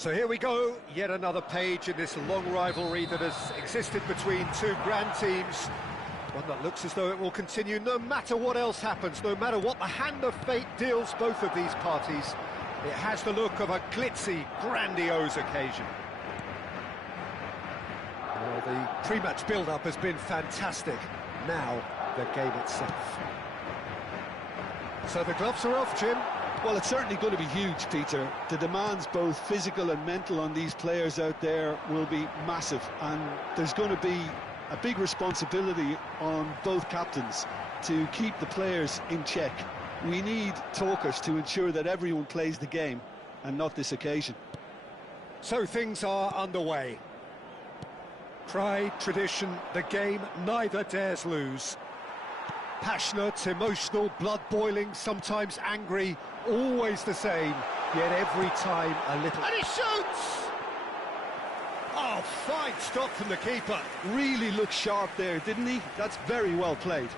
So here we go, yet another page in this long rivalry that has existed between two grand teams. One that looks as though it will continue no matter what else happens, no matter what the hand of fate deals both of these parties. It has the look of a glitzy, grandiose occasion. Well, the pre-match build-up has been fantastic. Now, the game itself. So the gloves are off, Jim. Well, it's certainly going to be huge, Peter. The demands, both physical and mental, on these players out there will be massive, and there's going to be a big responsibility on both captains to keep the players in check. We need talkers to ensure that everyone plays the game, and not this occasion. So things are underway. Pride, tradition, the game neither dares lose. Passionate, emotional, blood-boiling, sometimes angry, always the same, yet every time a little... And he shoots! Oh, fine stop from the keeper. Really looked sharp there, didn't he? That's very well played.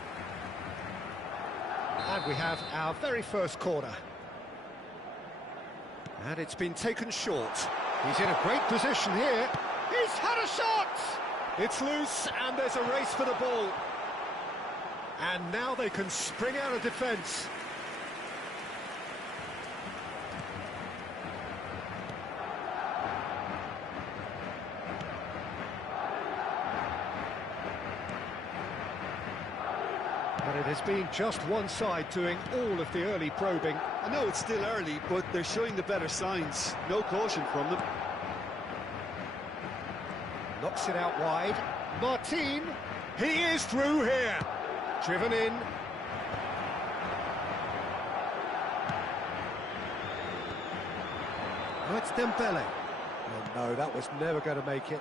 And we have our very first corner. And it's been taken short. He's in a great position here. He's had a shot! It's loose, and there's a race for the ball. And now they can spring out of defence. But it has been just one side doing all of the early probing. I know it's still early, but they're showing the better signs. No caution from them. Knocks it out wide. Martin, he is through here. Driven in. Oh, it's Dembele. Oh no, that was never going to make it.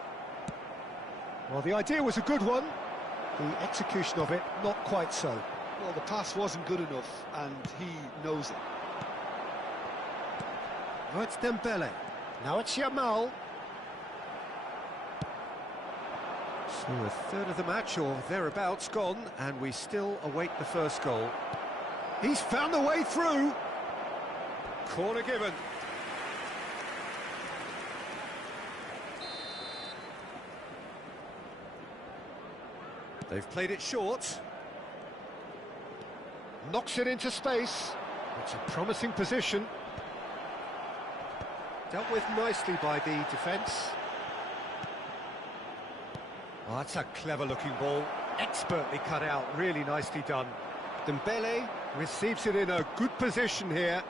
Well, the idea was a good one. The execution of it, not quite so. Well, the pass wasn't good enough, and he knows it. Oh, it's Dembele. Now it's Yamal. So a third of the match, or thereabouts, gone, and we still await the first goal. He's found the way through. Corner given. They've played it short. Knocks it into space. It's a promising position. Dealt with nicely by the defence. Oh, that's a clever-looking ball. Expertly cut out, really nicely done. Dembele receives it in a good position here.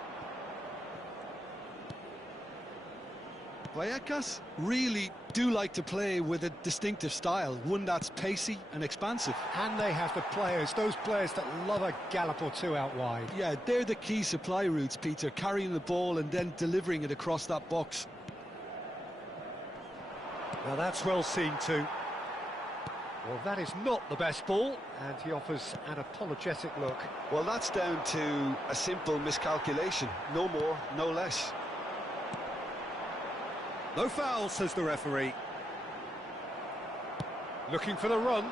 Vallecas really do like to play with a distinctive style, one that's pacey and expansive. And they have the players, those players that love a gallop or two out wide. Yeah, they're the key supply routes, Peter, carrying the ball and then delivering it across that box. Now that's well seen too. Well, that is not the best ball, and he offers an apologetic look. Well, that's down to a simple miscalculation. No more, no less. No foul, says the referee. Looking for the run.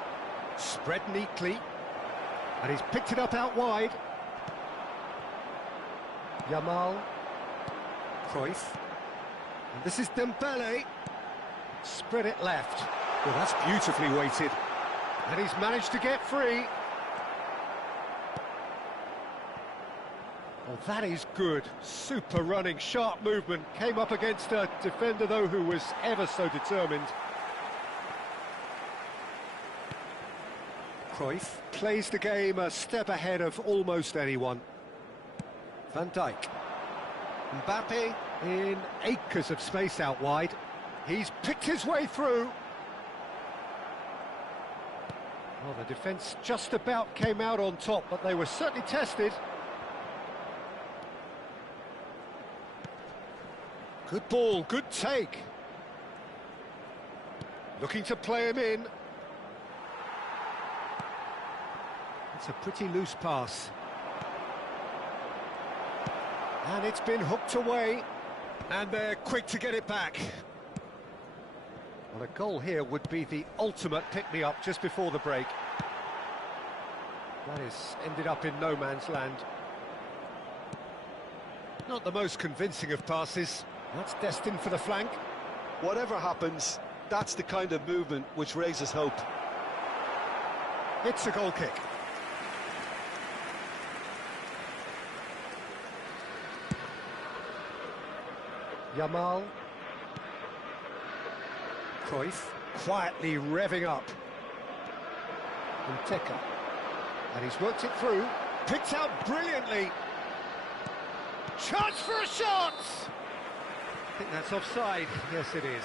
Spread neatly. And he's picked it up out wide. Yamal. Cruyff. And this is Dembele. Spread it left. Well, that's beautifully weighted. And he's managed to get free. Well, that is good. Super running, sharp movement. Came up against a defender, though, who was ever so determined. Cruyff plays the game a step ahead of almost anyone. Van Dijk. Mbappe in acres of space out wide. He's picked his way through. Well, the defence just about came out on top, but they were certainly tested. Good ball, good take. Looking to play him in. It's a pretty loose pass. And it's been hooked away. And they're quick to get it back. Well, a goal here would be the ultimate pick-me-up just before the break. That is ended up in no man's land. Not the most convincing of passes. That's destined for the flank. Whatever happens, that's the kind of movement which raises hope. It's a goal kick. Yamal. Cruyff quietly revving up. And Teka. And he's worked it through. Picked out brilliantly. Chance for a shot! I think that's offside. Yes, it is.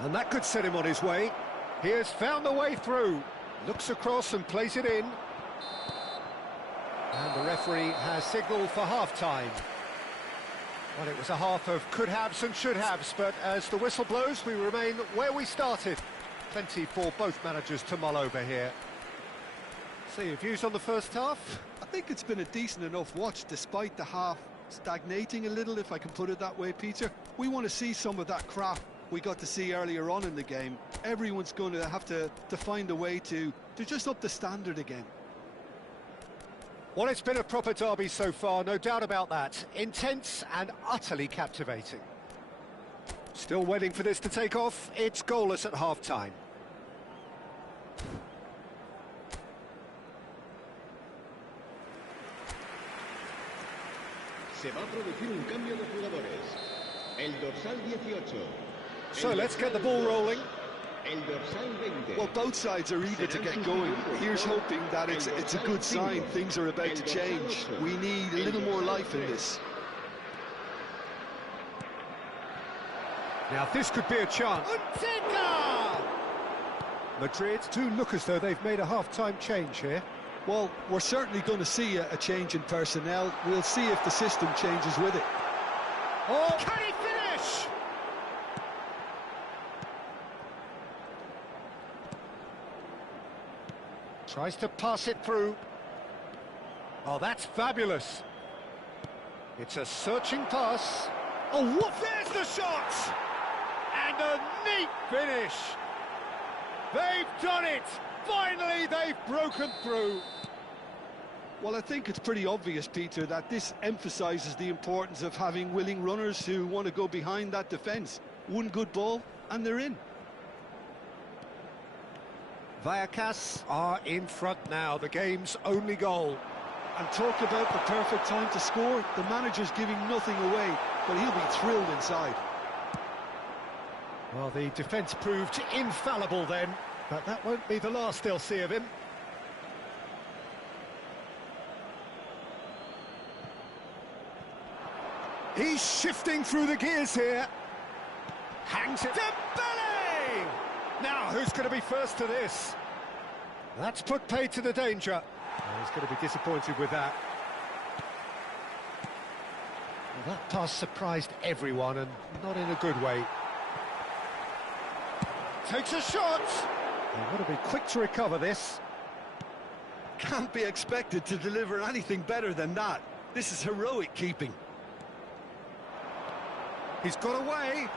And that could set him on his way. He has found the way through. Looks across and plays it in. And the referee has signalled for half-time. Well, it was a half of could-haves and should-haves, but as the whistle blows, we remain where we started. Plenty for both managers to mull over here. So, your views on the first half? I think it's been a decent enough watch, despite the half stagnating a little, if I can put it that way, Peter. We want to see some of that crap we got to see earlier on in the game. Everyone's going to have to find a way to just up the standard again. Well, it's been a proper derby so far, no doubt about that. Intense and utterly captivating. Still waiting for this to take off. It's goalless at half-time. Se va a producir un cambio de jugadores. El dorsal 18. So let's get the ball rolling. El dorsal 20. Well, both sides are eager to get going. Here's hoping that it's a good sign. Things are about to change. We need a little more life in this. Now this could be a chance. Madrid do look as though they've made a half-time change here. Well, we're certainly going to see a change in personnel. We'll see if the system changes with it. Oh, can he finish? Tries to pass it through. Oh, that's fabulous. It's a searching pass. Oh, what? There's the shot! And a neat finish. They've done it. Finally, they've broken through. Well, I think it's pretty obvious, Peter, that this emphasises the importance of having willing runners who want to go behind that defence. One good ball, and they're in. Vallecas are in front now, the game's only goal. And talk about the perfect time to score. The manager's giving nothing away, but he'll be thrilled inside. Well, the defence proved infallible then, but that won't be the last they'll see of him. He's shifting through the gears here. Hangs it. Dembele! Now, who's going to be first to this? That's put paid to the danger. Oh, he's going to be disappointed with that. Well, that pass surprised everyone, and not in a good way. Takes a shot! They've got to be quick to recover this. Can't be expected to deliver anything better than that. This is heroic keeping. He's got away.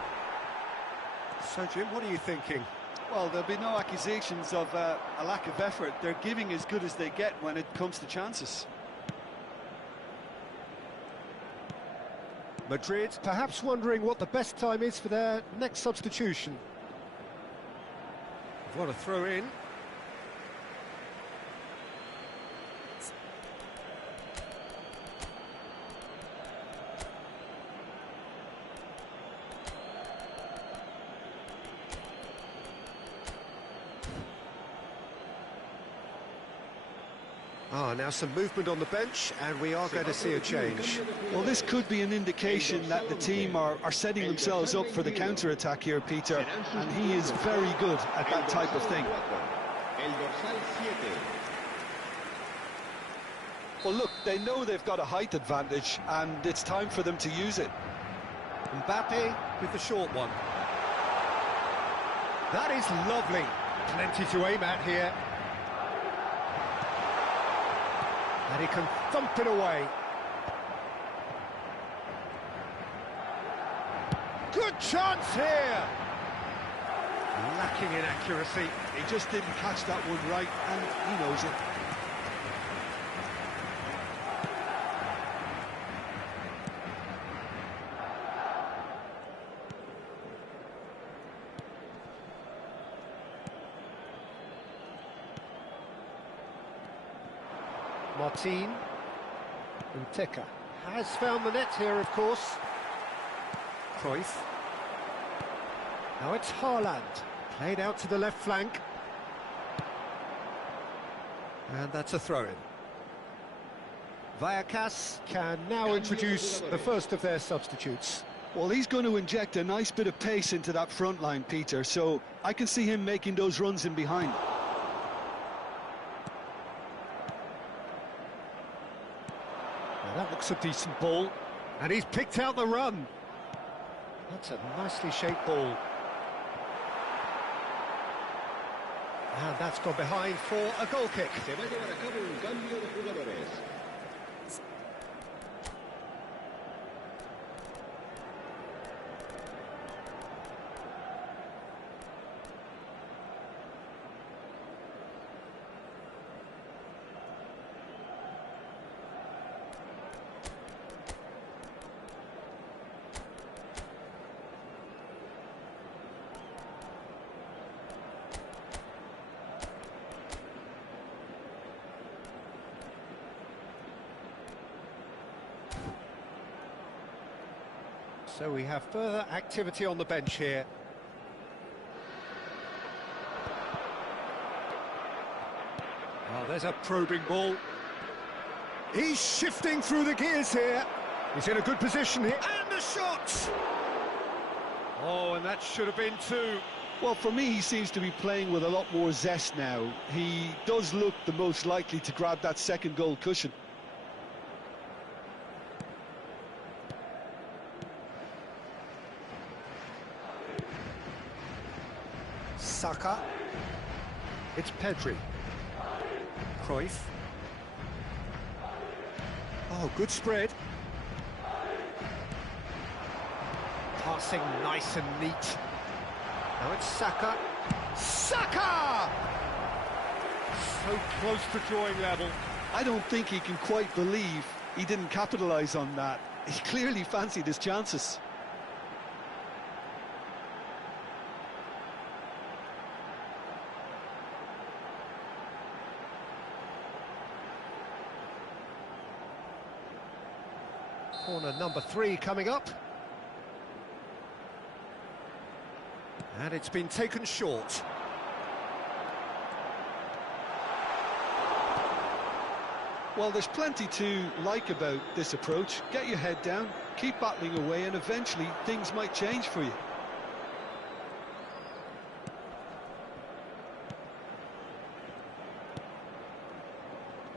So, Jim, what are you thinking? Well, there'll be no accusations of a lack of effort. They're giving as good as they get when it comes to chances. Madrid perhaps wondering what the best time is for their next substitution. What a throw in. Now some movement on the bench, and we are going to see a change. Well, this could be an indication that the team are setting themselves up for the counter-attack here, Peter, and he is very good at that type of thing. Well, look, they know they've got a height advantage, and it's time for them to use it. Mbappe with the short one. That is lovely. Plenty to aim at here. And he can thump it away. Good chance here! Lacking in accuracy. He just didn't catch that one right, and he knows it. Martin. Unteka has found the net here, of course. Cruyff. Now it's Haaland. Played out to the left flank. And that's a throw-in. Vallecas can now introduce the first of their substitutes. Well, he's going to inject a nice bit of pace into that front line, Peter, so I can see him making those runs in behind. Now that looks a decent ball, and he's picked out the run. That's a nicely shaped ball. And that's gone behind for a goal kick. Se va a llevar a cabo un cambio de jugadores. So we have further activity on the bench here. Oh, there's a probing ball. He's shifting through the gears here. He's in a good position here. And a shot! Oh, and that should have been two. Well, for me, he seems to be playing with a lot more zest now. He does look the most likely to grab that second goal cushion. Saka. It's Pedri. Cruyff. Oh, good spread. Passing nice and neat. Now it's Saka. Saka! So close to drawing level. I don't think he can quite believe he didn't capitalise on that. He clearly fancied his chances. Corner number 3 coming up. And it's been taken short. Well, there's plenty to like about this approach. Get your head down, keep battling away, and eventually things might change for you.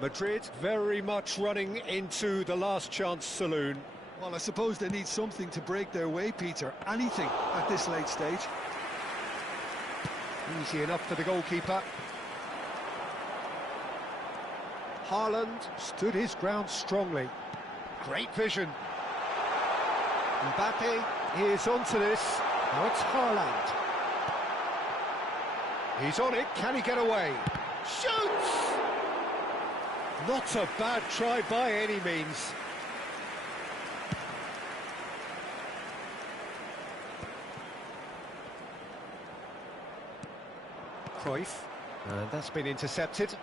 Madrid very much running into the last chance saloon. Well, I suppose they need something to break their way, Peter. Anything at this late stage. Easy enough for the goalkeeper. Haaland stood his ground strongly. Great vision. Mbappe is onto this. Now it's Haaland. He's on it. Can he get away? Shoots! Not a bad try by any means. Cruyff, and that's been intercepted.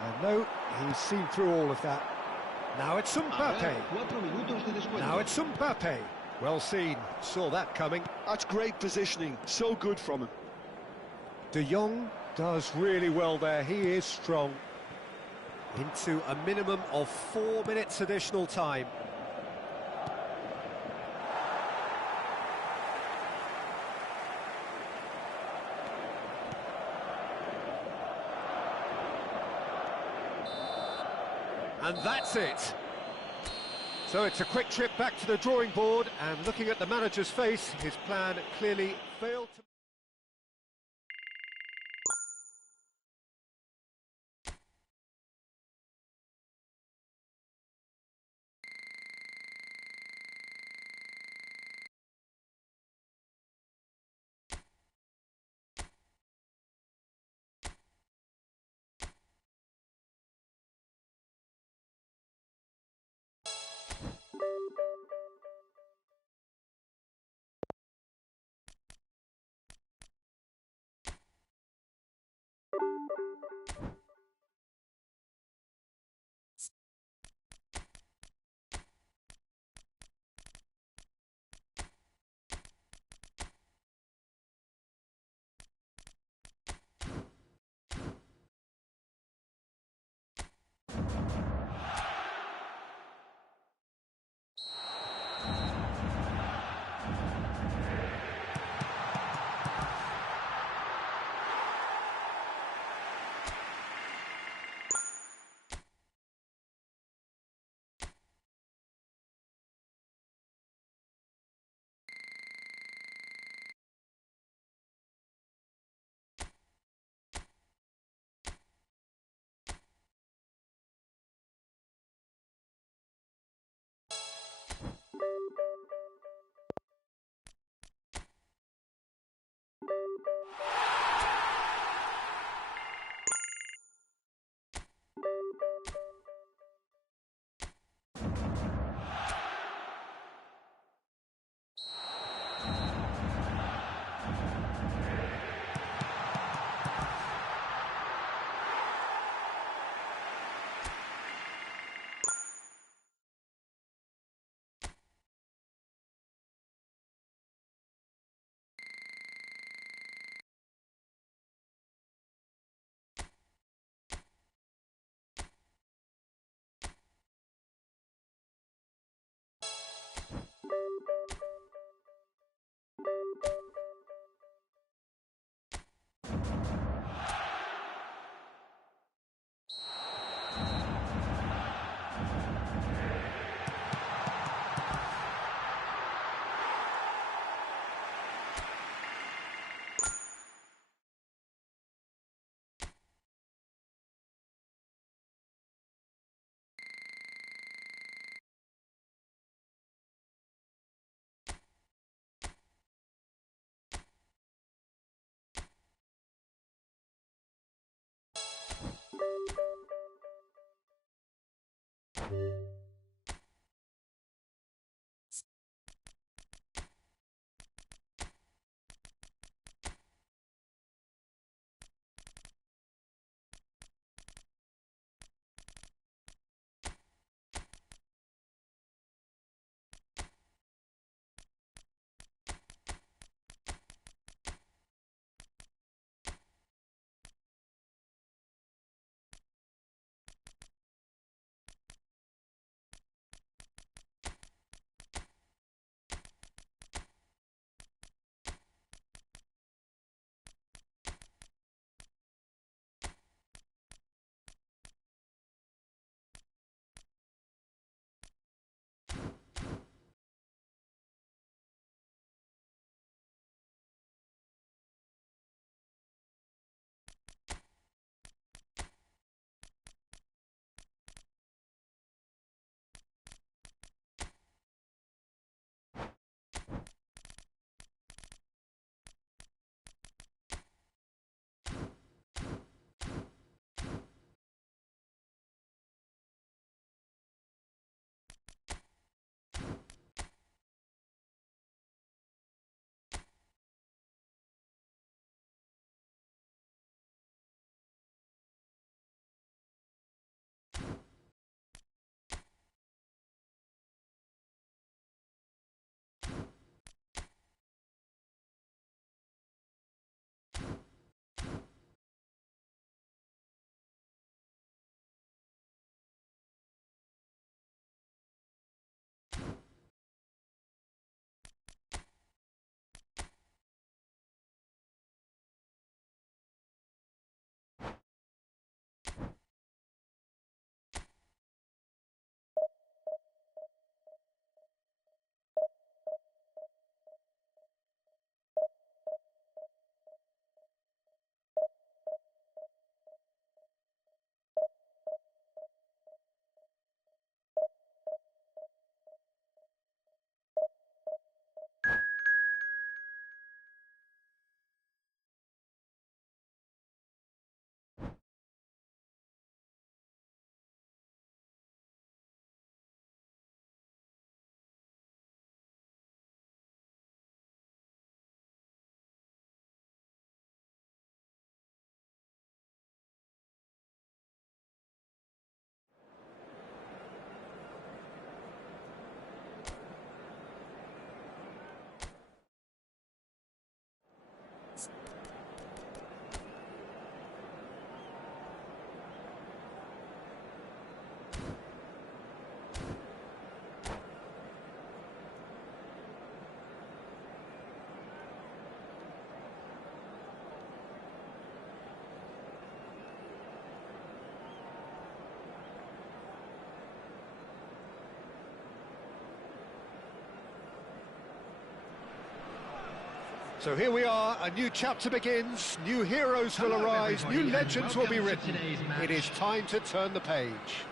And no, he's seen through all of that. Now it's Mbappe. Now it's Mbappe. Well seen, saw that coming. That's great positioning, so good from him. De Jong does really well there, he is strong. Into a minimum of 4 minutes additional time. And that's it. So it's a quick trip back to the drawing board, and looking at the manager's face, his plan clearly failed to... So here we are, a new chapter begins, new heroes will arise, new legends will be written. It is time to turn the page.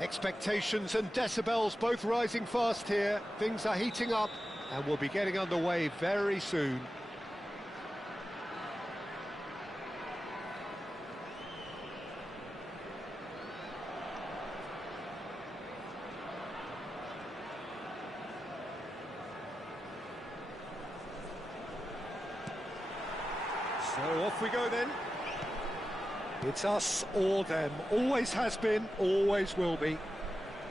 Expectations and decibels both rising fast here. Things are heating up and we'll be getting underway very soon. So off we go then. It's us or them. Always has been, always will be.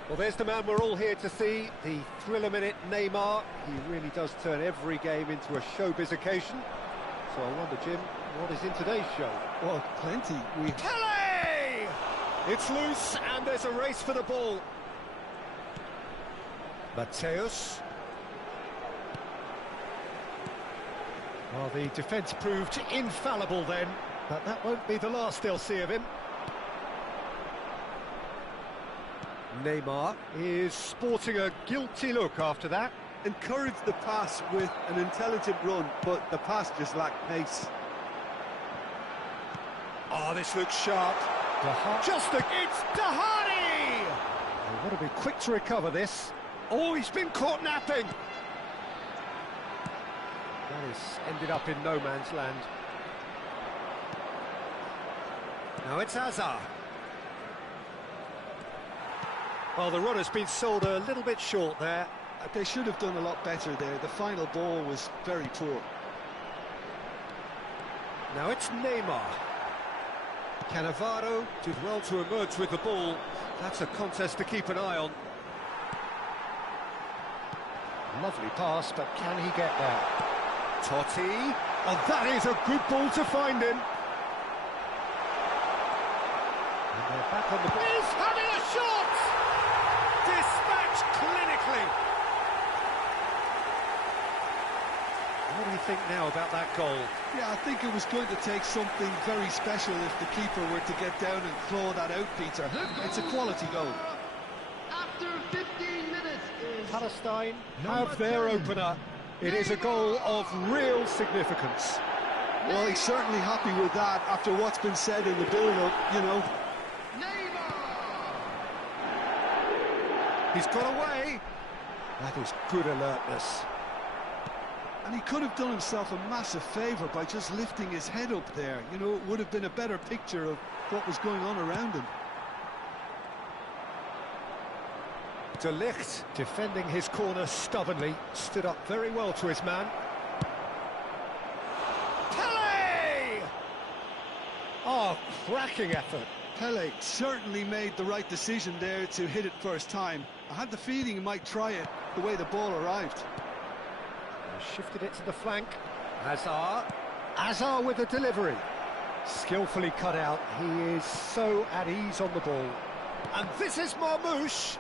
Well, there's the man we're all here to see, the thriller-minute Neymar. He really does turn every game into a showbiz occasion. So I wonder, Jim, what is in today's show? Well, plenty. Pele! It's loose and there's a race for the ball. Mateus. Well, the defence proved infallible then, but that won't be the last they'll see of him. Neymar is sporting a guilty look after that. Encouraged the pass with an intelligent run, but the pass just lacked pace. Oh, this looks sharp. It's Dahani! They've got to be quick to recover this. Oh, he's been caught napping. That has ended up in no man's land. Now it's Hazard. Well, the run has been sold a little bit short there. They should have done a lot better there. The final ball was very poor. Now it's Neymar. Cannavaro did well to emerge with the ball. That's a contest to keep an eye on. Lovely pass, but can he get there? Totti. Oh, that is a good ball to find him. And they're back on the ball. He's having a shot! Dispatched clinically. What do you think now about that goal? Yeah, I think it was going to take something very special if the keeper were to get down and claw that out, Peter. It's a quality goal. After 15 minutes is Palestine have their opener. It is a goal of real significance. Well, he's certainly happy with that after what's been said in the build-up, you know. Neymar. He's got away. That is good alertness. And he could have done himself a massive favour by just lifting his head up there. You know, it would have been a better picture of what was going on around him. De Ligt, defending his corner stubbornly, stood up very well to his man. Pele! Oh, cracking effort. Pele certainly made the right decision there to hit it first time. I had the feeling he might try it the way the ball arrived. Shifted it to the flank. Hazard with the delivery. Skillfully cut out. He is so at ease on the ball. And this is Marmoush.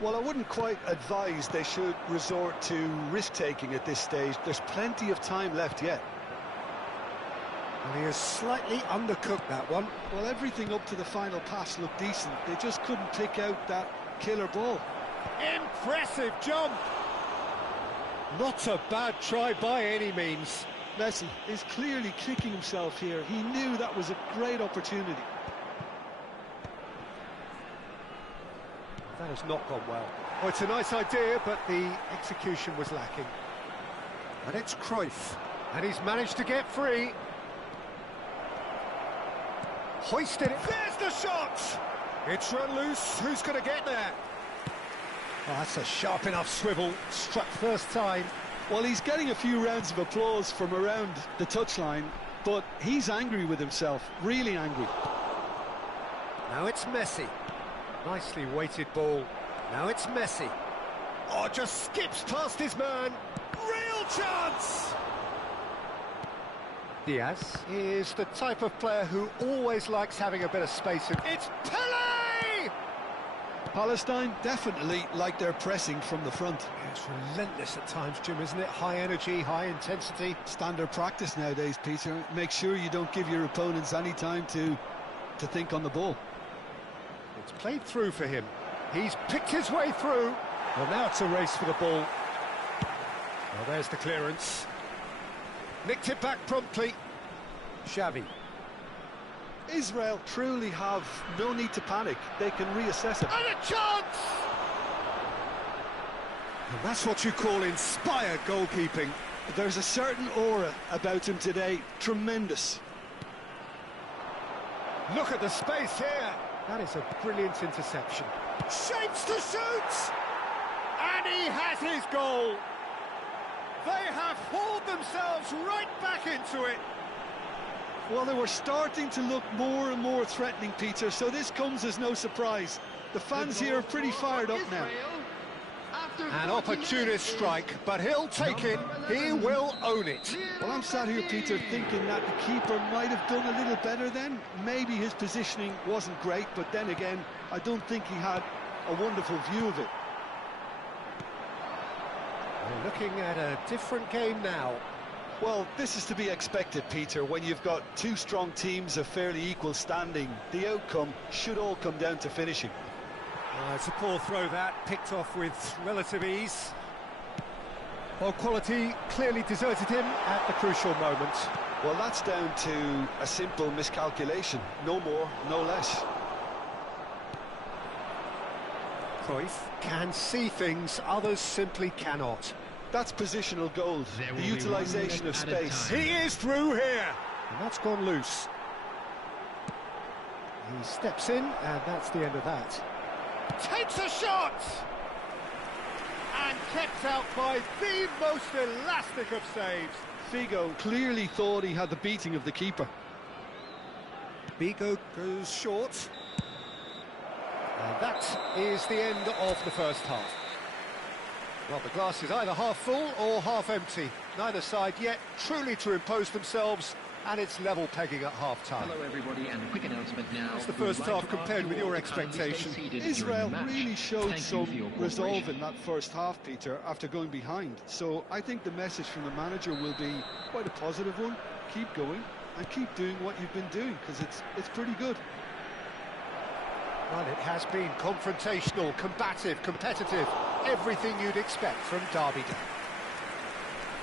Well, I wouldn't quite advise they should resort to risk-taking at this stage. There's plenty of time left yet. And he has slightly undercooked that one. Well, everything up to the final pass looked decent. They just couldn't pick out that killer ball. Impressive jump. Not a bad try by any means. Messi is clearly kicking himself here. He knew that was a great opportunity. That has not gone well. Oh, it's a nice idea, but the execution was lacking. And it's Cruyff. And he's managed to get free. Hoisted it. There's the shot! It's run loose. Who's going to get there? Oh, that's a sharp enough swivel. Struck first time. Well, he's getting a few rounds of applause from around the touchline, but he's angry with himself, really angry. Now it's Messi. Nicely weighted ball. Now it's Messi. Oh, just skips past his man. Real chance! Diaz is the type of player who always likes having a bit of space. It's Pele! Palestine definitely like their pressing from the front. It's relentless at times, Jim, isn't it? High energy, high intensity. Standard practice nowadays, Peter. Make sure you don't give your opponents any time to think on the ball. It's played through for him. He's picked his way through. Well, now it's a race for the ball. Well, there's the clearance. Nicked it back promptly. Xavi. Israel truly have no need to panic. They can reassess it. And a chance! And that's what you call inspired goalkeeping. There's a certain aura about him today. Tremendous. Look at the space here. That is a brilliant interception. Shapes to shoot! And he has his goal. They have hauled themselves right back into it. Well, they were starting to look more and more threatening, Peter, so this comes as no surprise. The fans here are pretty fired up now. An opportunist strike, but he'll take it. He will own it. Well, I'm sat here, Peter, thinking that the keeper might have done a little better then. Maybe his positioning wasn't great, but then again, I don't think he had a wonderful view of it. We're looking at a different game now. Well, this is to be expected, Peter, when you've got two strong teams of fairly equal standing. The outcome should all come down to finishing. It's a poor throw that, picked off with relative ease. Well, quality clearly deserted him at the crucial moment. Well, that's down to a simple miscalculation. No more, no less. Cruyff can see things others simply cannot. That's positional gold, the utilisation of space. He is through here! And that's gone loose. He steps in, and that's the end of that. Takes a shot! And kept out by the most elastic of saves. Figo clearly thought he had the beating of the keeper. Figo goes short. And that is the end of the first half. Well, the glass is either half full or half empty. Neither side yet truly to impose themselves, and it's level pegging at half-time. Hello everybody, and a quick announcement now. It's the first half compared with your expectation. Israel really showed some resolve in that first half, Peter, after going behind. So I think the message from the manager will be quite a positive one. Keep going and keep doing what you've been doing, because it's pretty good. Well, it has been confrontational, combative, competitive, everything you'd expect from Derby Day.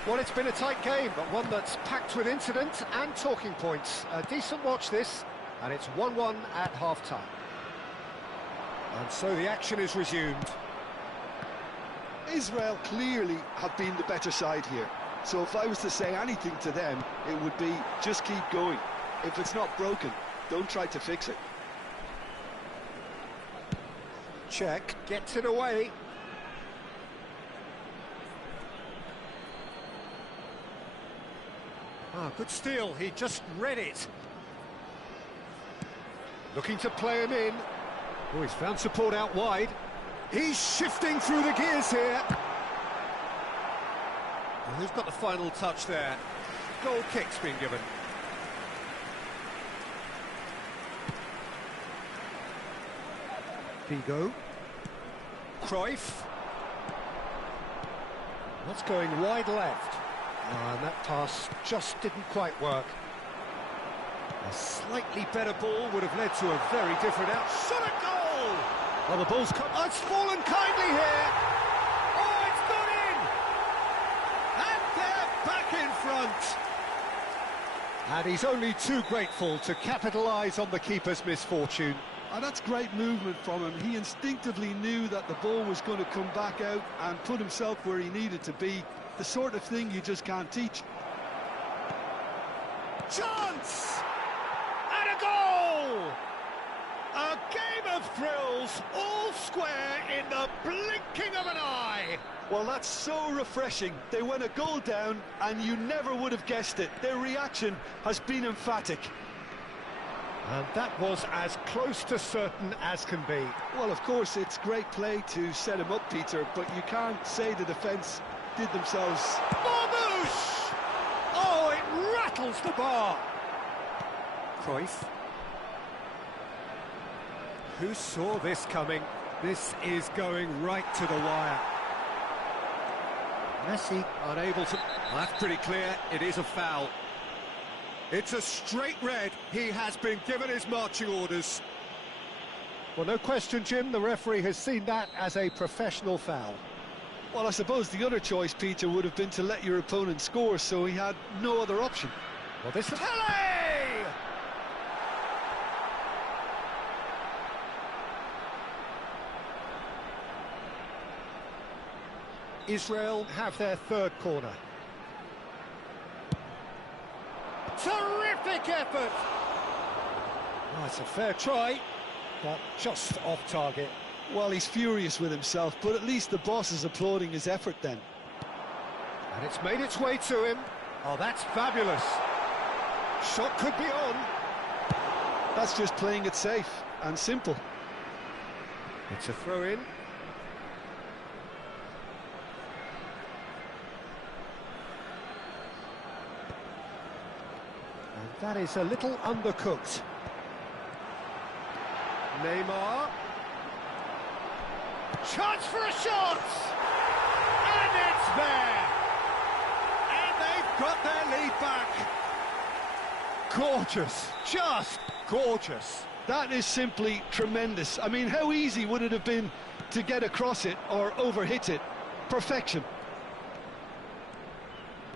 Well, it's been a tight game, but one that's packed with incident and talking points. A decent watch this, and it's 1-1 at half-time. And so the action is resumed. Israel clearly have been the better side here. So if I was to say anything to them, it would be just keep going. If it's not broken, don't try to fix it. Check, gets it away. Ah, good steal, he just read it. Looking to play him in. Oh, he's found support out wide. He's shifting through the gears here. Well, who's got the final touch there? Goal kick's been given. Figo. Cruyff. That's going wide left. And that pass just didn't quite work. A slightly better ball would have led to a very different shot at goal! Well, the ball's come. Oh, it's fallen kindly here! Oh, it's gone in! And they're back in front! And he's only too grateful to capitalise on the keeper's misfortune. And that's great movement from him. He instinctively knew that the ball was going to come back out and put himself where he needed to be. The sort of thing you just can't teach. Chance! And a goal! A game of thrills, all square in the blinking of an eye. Well, that's so refreshing. They went a goal down and you never would have guessed it. Their reaction has been emphatic. And that was as close to certain as can be. Well, of course, it's great play to set him up, Peter, but you can't say the defence did themselves. Marmouche! Oh, it rattles the bar. Cruyff. Who saw this coming? This is going right to the wire. Messi unable to... Well, that's pretty clear, it is a foul. It's a straight red. He has been given his marching orders. Well, no question, Jim, the referee has seen that as a professional foul. Well, I suppose the other choice, Peter, would have been to let your opponent score, so he had no other option. Well, this is... Israel have their third corner. Terrific effort! Oh, it's a fair try, but just off target. Well, he's furious with himself, but at least the boss is applauding his effort then. And it's made its way to him. Oh, that's fabulous. Shot could be on. That's just playing it safe and simple. It's a throw-in. And that is a little undercooked. Neymar. Chance for a shot! And it's there! And they've got their lead back. Gorgeous, just gorgeous. That is simply tremendous. I mean, how easy would it have been to get across it or overhit it? Perfection.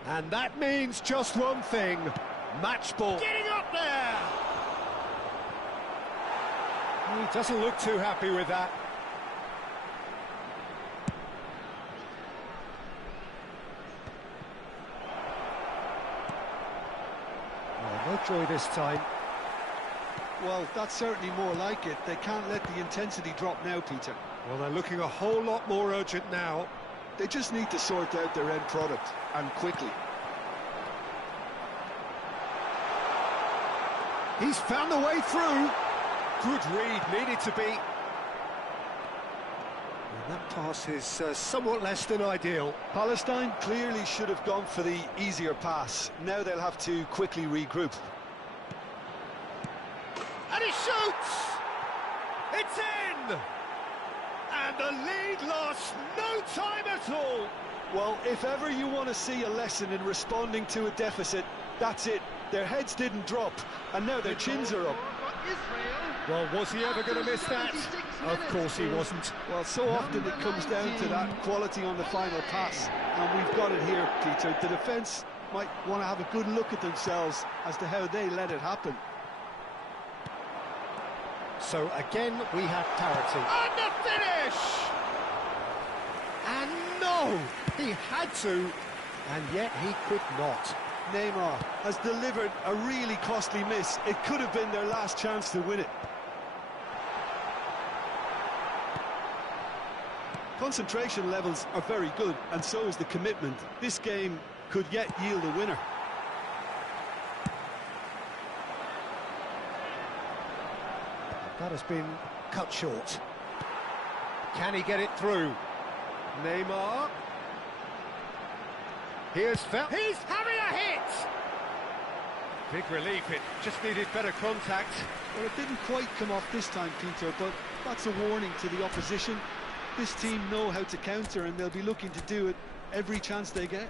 And that means just one thing. Match ball. Getting up there! He doesn't look too happy with that. Oh, no joy this time. Well, that's certainly more like it. They can't let the intensity drop now, Peter. Well, they're looking a whole lot more urgent now. They just need to sort out their end product, and quickly. He's found the way through. Good read, needed to be. And that pass is somewhat less than ideal. Palestine clearly should have gone for the easier pass. Now they'll have to quickly regroup. And he shoots! It's in! And the lead lost no time at all. Well, if ever you want to see a lesson in responding to a deficit, that's it. Their heads didn't drop, and now their chins are up. Well, was he ever going to miss that? Of course he wasn't. Well, so often it comes down to that quality on the final pass, and we've got it here, Peter. The defence might want to have a good look at themselves as to how they let it happen. So again, we have parity. And the finish! And no! He had to, and yet he could not. Neymar has delivered a really costly miss. It could have been their last chance to win it. Concentration levels are very good, and so is the commitment. This game could yet yield a winner. That has been cut short. Can he get it through? Neymar. He's having a hit! Big relief, it just needed better contact. Well, it didn't quite come off this time, Peter, but that's a warning to the opposition. This team know how to counter, and they'll be looking to do it every chance they get.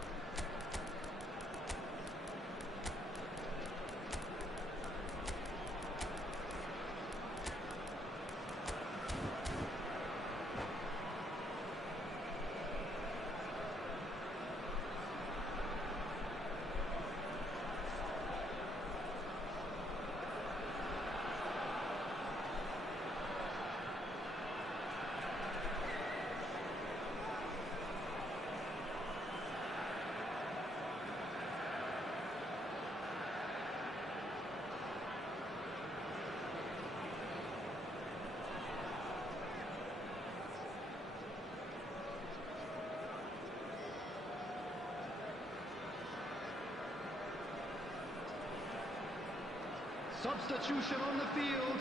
Substitution on the field.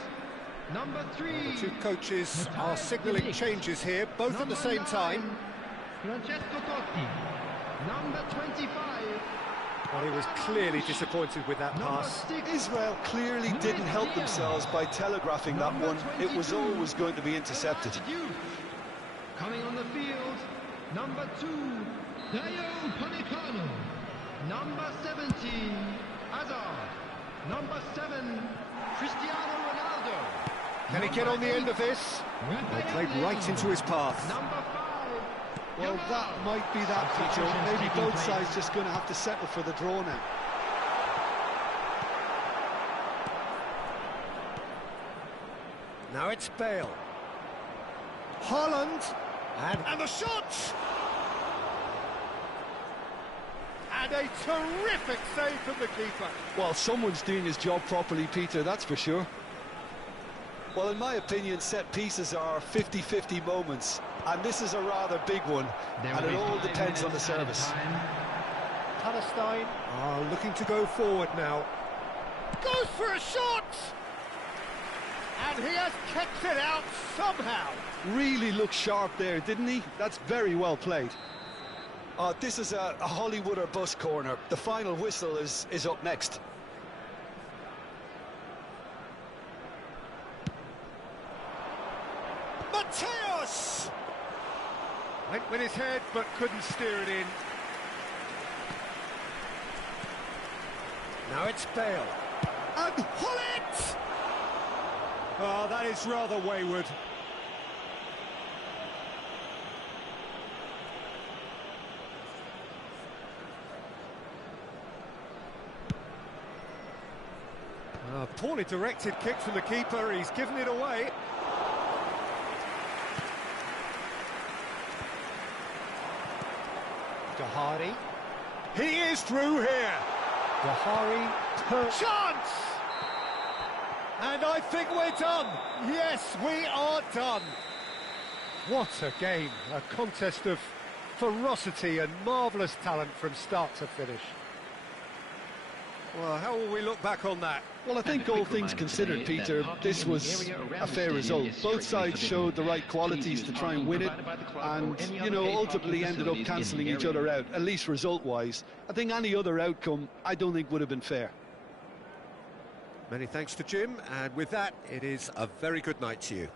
Number 3. The two coaches are signalling changes here, both at the same time. Francesco Totti. Number 25. Well, he was clearly disappointed with that pass. Israel clearly didn't help themselves by telegraphing that one. It was always going to be intercepted. Coming on the field, number 2, Dayo Upamecano. Number 17, Hazard. Number 7, Cristiano Ronaldo. Can he get on the end of this? They played right into his path. Number 5. Well, that might be that, Peter. Maybe both sides just going to have to settle for the draw now. Now it's Bale. Haaland. And the shot! And a terrific save from the keeper. Well, someone's doing his job properly, Peter, that's for sure. Well, in my opinion, set pieces are 50-50 moments, and this is a rather big one, and it all depends on the service. Palestine are looking to go forward now. Goes for a shot! And he has kept it out somehow. Really looked sharp there, didn't he? That's very well played. This is a Hollywood or bust corner. The final whistle is up next. Mateus! Went with his head, but couldn't steer it in. Now it's Bale. And Hullet! Oh, that is rather wayward. Poorly directed kick from the keeper, he's given it away. Dahari. He is through here. Dahari per chance! And And I think we're done. Yes, we are done. What a game. A contest of ferocity and marvellous talent from start to finish. Well, how will we look back on that? Well, I think all things considered, Peter, this was a fair result. Both sides showed the right qualities to try and win it, and, you know, ultimately ended up cancelling each other out, at least result-wise. I think any other outcome, I don't think would have been fair. Many thanks to Jim, and with that, it is a very good night to you.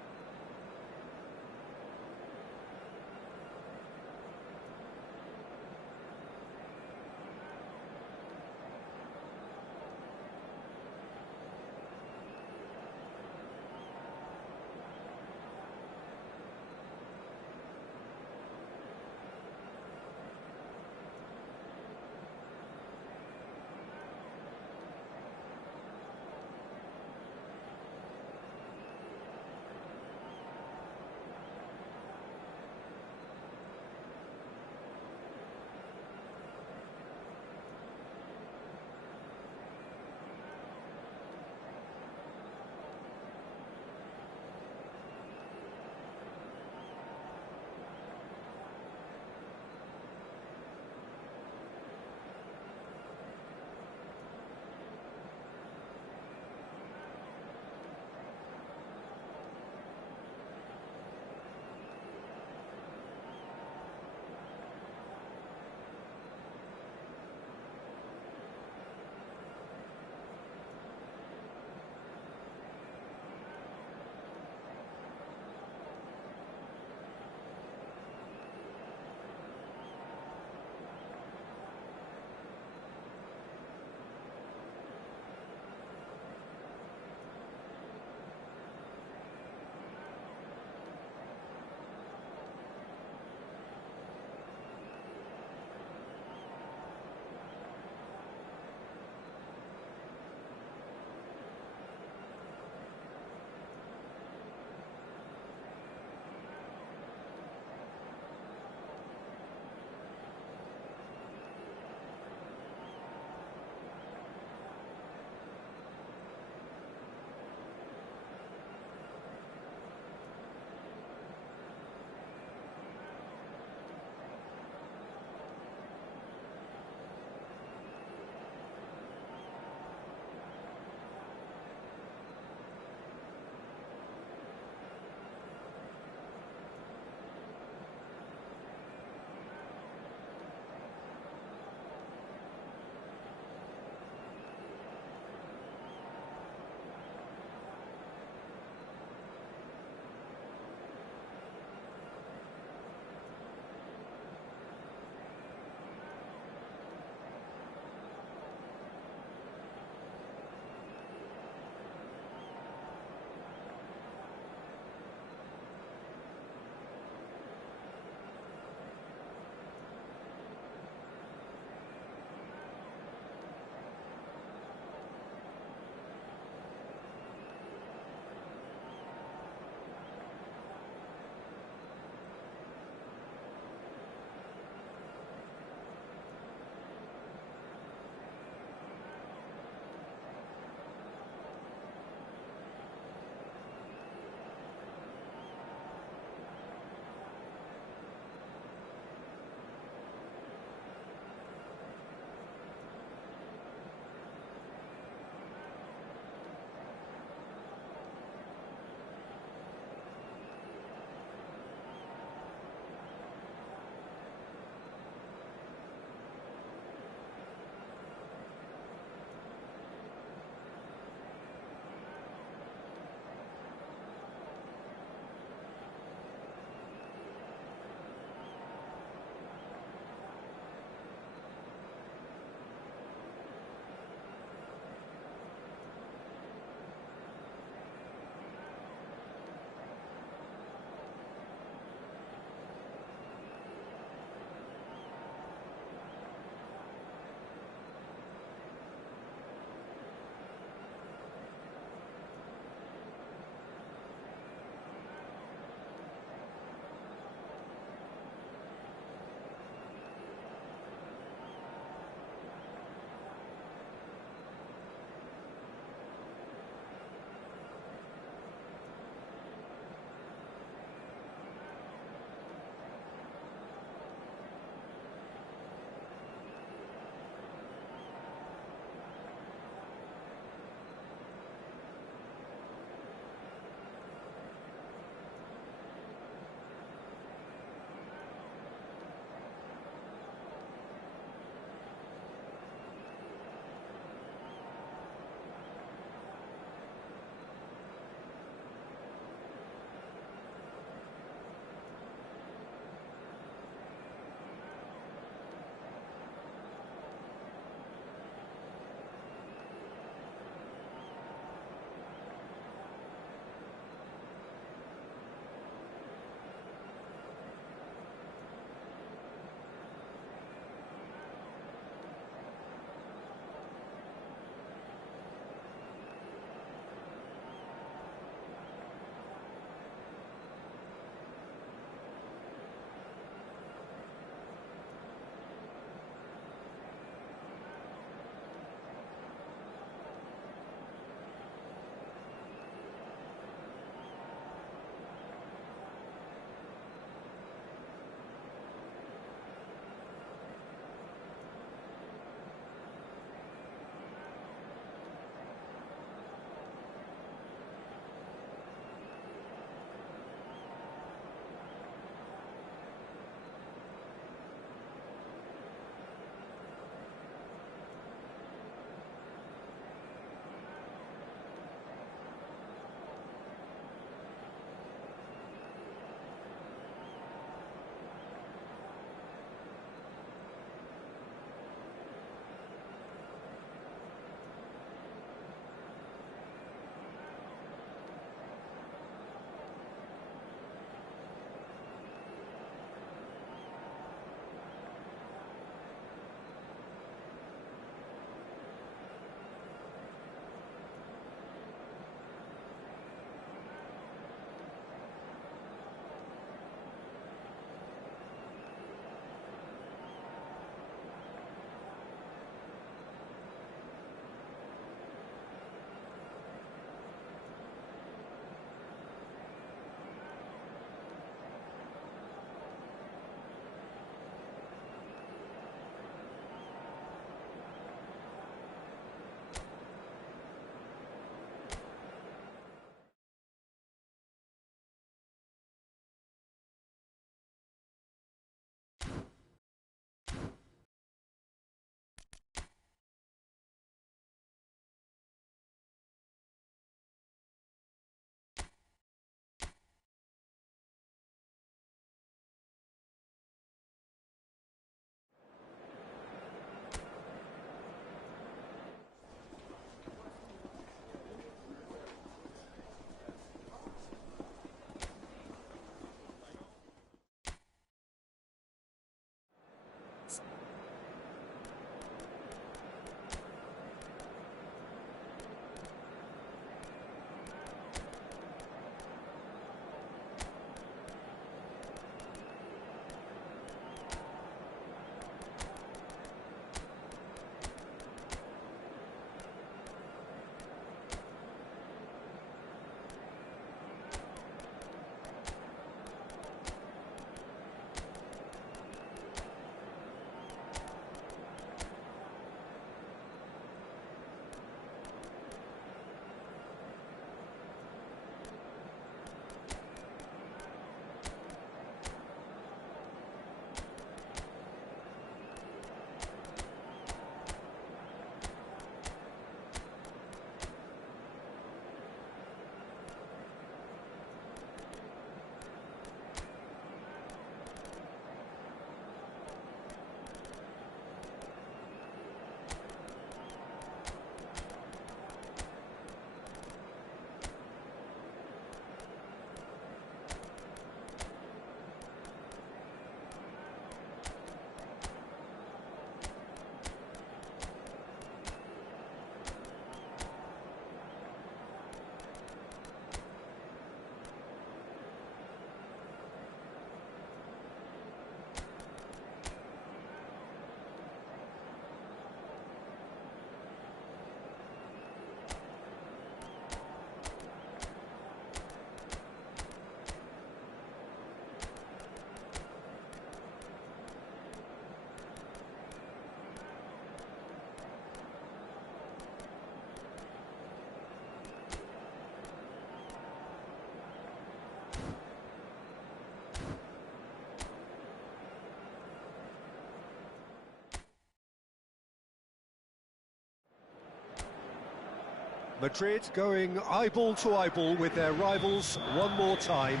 Madrid going eyeball to eyeball with their rivals one more time.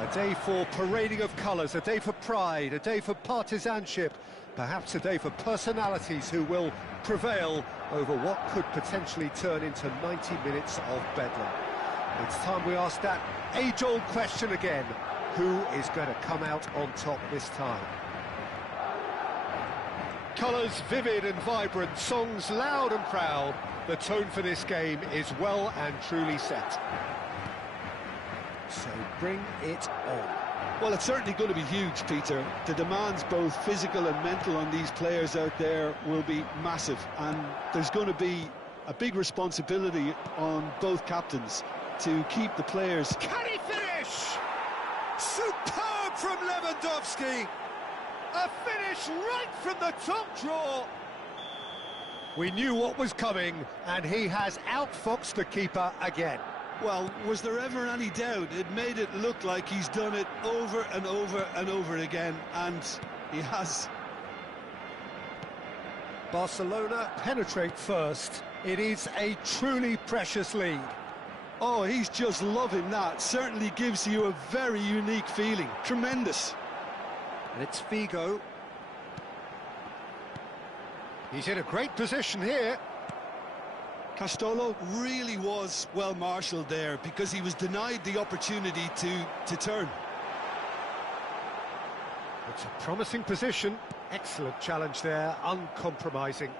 A day for parading of colours, a day for pride, a day for partisanship, perhaps a day for personalities who will prevail over what could potentially turn into 90 minutes of bedlam. It's time we ask that age-old question again. Who is going to come out on top this time? Colours vivid and vibrant, songs loud and proud. The tone for this game is well and truly set. So bring it on. Well, it's certainly going to be huge, Peter. The demands, both physical and mental, on these players out there will be massive, and there's going to be a big responsibility on both captains to keep the players... Can he finish? Superb from Lewandowski! A finish right from the top drawer! We knew what was coming, and he has outfoxed the keeper again. Well, was there ever any doubt? It made it look like he's done it over and over and over again, and he has. Barcelona penetrate first. It is a truly precious lead. Oh, he's just loving that. Certainly gives you a very unique feeling. Tremendous. And it's Figo. He's in a great position here. Castolo really was well marshalled there because he was denied the opportunity to turn. It's a promising position. Excellent challenge there, uncompromising.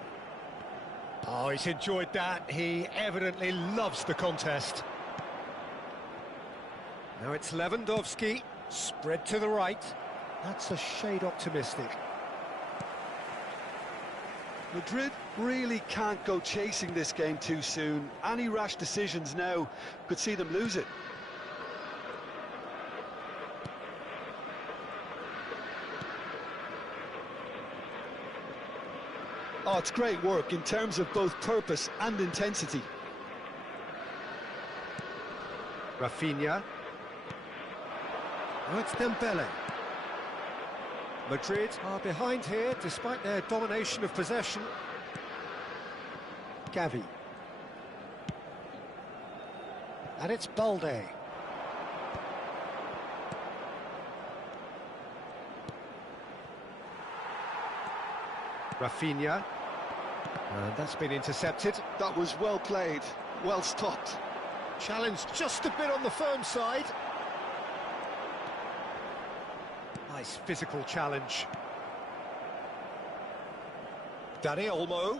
Oh, he's enjoyed that. He evidently loves the contest. Now it's Lewandowski, spread to the right. That's a shade optimistic. Madrid really can't go chasing this game too soon. Any rash decisions now could see them lose it. Oh, it's great work in terms of both purpose and intensity. Rafinha. Oh, it's Dembele. Madrid are behind here, despite their domination of possession. Gavi. And it's Balde. Rafinha. And that's been intercepted. That was well played, well stopped. Challenge just a bit on the firm side. Nice physical challenge. Dani Olmo.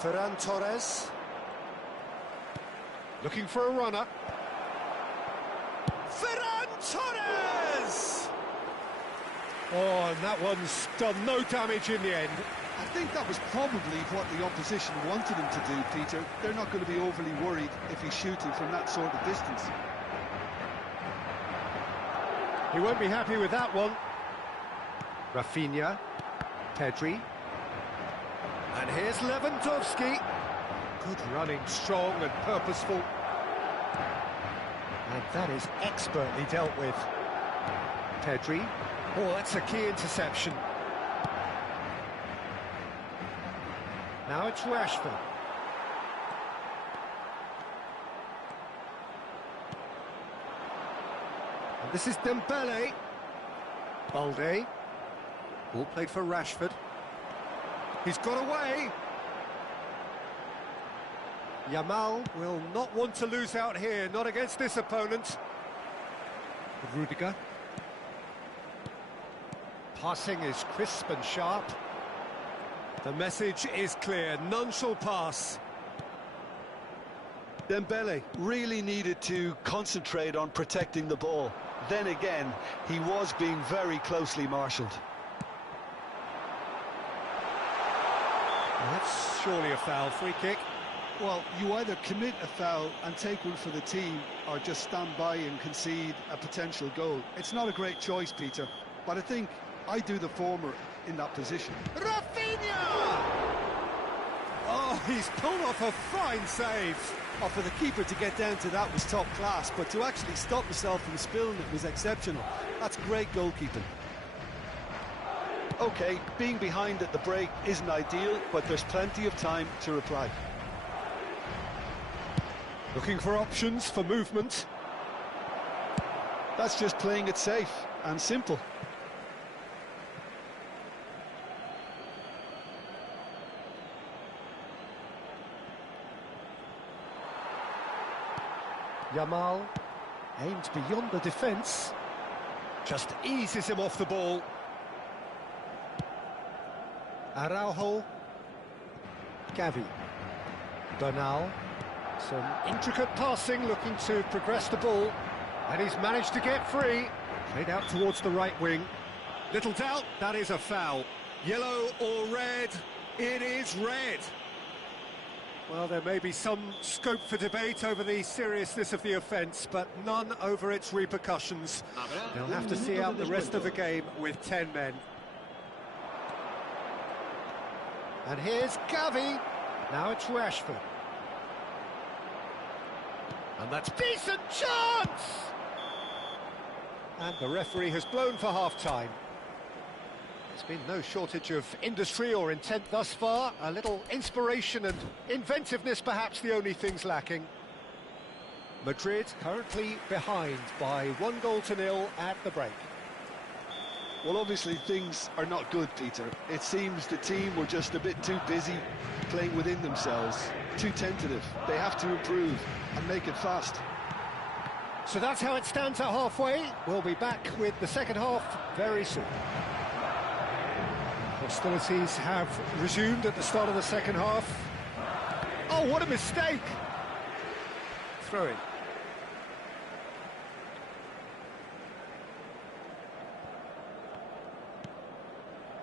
Ferran Torres. Looking for a runner. Ferran Torres! Oh, and that one's done no damage in the end. I think that was probably what the opposition wanted him to do, Peter. They're not going to be overly worried if he's shooting from that sort of distance. He won't be happy with that one. Rafinha, Pedri. And here's Lewandowski. Good running, strong and purposeful. And that is expertly dealt with. Pedri. Oh, that's a key interception. Now it's Rashford. And this is Dembele. Balde. Ball played for Rashford. He's got away. Yamal will not want to lose out here, not against this opponent. Rudiger. Passing is crisp and sharp. The message is clear, none shall pass. Dembele really needed to concentrate on protecting the ball. Then again, he was being very closely marshalled. That's surely a foul. Free kick. Well, you either commit a foul and take one for the team, or just stand by and concede a potential goal. It's not a great choice, Peter, but I think I do the former in that position. Rafinha! Oh, he's pulled off a fine save. Oh, for the keeper to get down to that was top class, but to actually stop himself from spilling it was exceptional. That's great goalkeeping. OK, being behind at the break isn't ideal, but there's plenty of time to reply. Looking for options for movement. That's just playing it safe and simple. Yamal aimed beyond the defence. Just eases him off the ball. Araujo. Gavi. Bernal. Some intricate passing, looking to progress the ball. And he's managed to get free. Played out towards the right wing. Little doubt, that is a foul. Yellow or red? It is red. Well, there may be some scope for debate over the seriousness of the offence, but none over its repercussions. They'll have to see out the rest of the game with 10 men. And here's Gavi. Now it's Rashford. And that's decent chance! And the referee has blown for half-time. There's been no shortage of industry or intent thus far. A little inspiration and inventiveness, perhaps the only things lacking. Madrid currently behind by 1-0 at the break. Well, obviously things are not good, Peter. It seems the team were just a bit too busy playing within themselves, too tentative. They have to improve and make it fast. So that's how it stands at halfway. We'll be back with the second half very soon. Hostilities have resumed at the start of the second half. Oh, what a mistake! Throw in.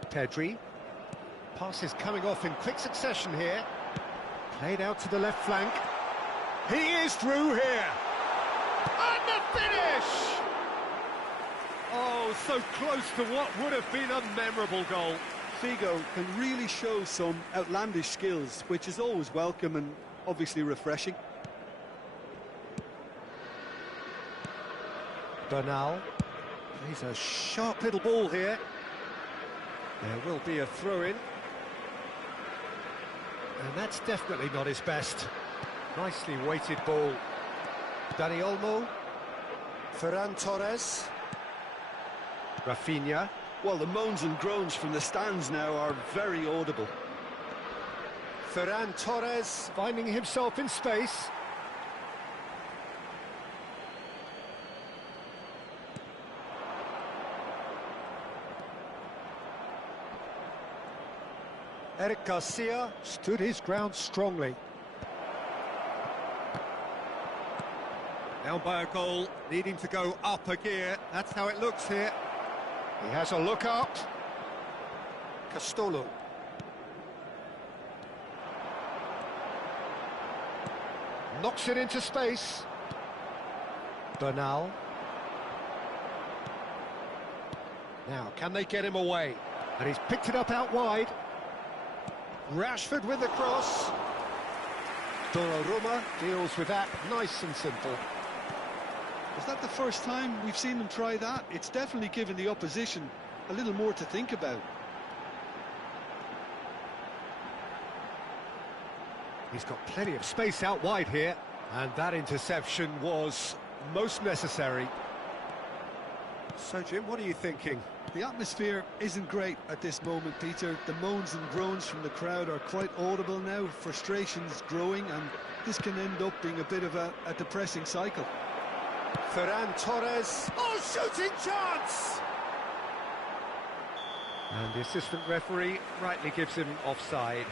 Pedri. Passes coming off in quick succession here. Played out to the left flank. He is through here. And the finish! Oh, so close to what would have been a memorable goal. Figo can really show some outlandish skills, which is always welcome and obviously refreshing. Bernal. He's a sharp little ball here. There will be a throw-in. And that's definitely not his best. Nicely weighted ball. Dani Olmo. Ferran Torres. Rafinha. Well, the moans and groans from the stands now are very audible. Ferran Torres finding himself in space. Eric Garcia stood his ground strongly. Down by a goal, needing to go up a gear. That's how it looks here. He has a look up. Castolo. Knocks it into space. Bernal. Now, can they get him away? And he's picked it up out wide. Rashford with the cross. Donnarumma deals with that nice and simple. Is that the first time we've seen them try that? It's definitely given the opposition a little more to think about. He's got plenty of space out wide here, and that interception was most necessary. So, Jim, what are you thinking? The atmosphere isn't great at this moment, Peter. The moans and groans from the crowd are quite audible now. Frustration's growing, and this can end up being a bit of a depressing cycle. Ferran Torres. Oh, shooting chance! And the assistant referee rightly gives him offside.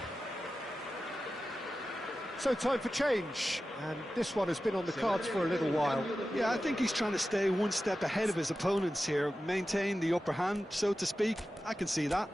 So time for change, and this one has been on the cards for a little while. Yeah, I think he's trying to stay one step ahead of his opponents here, maintain the upper hand, so to speak. I can see that.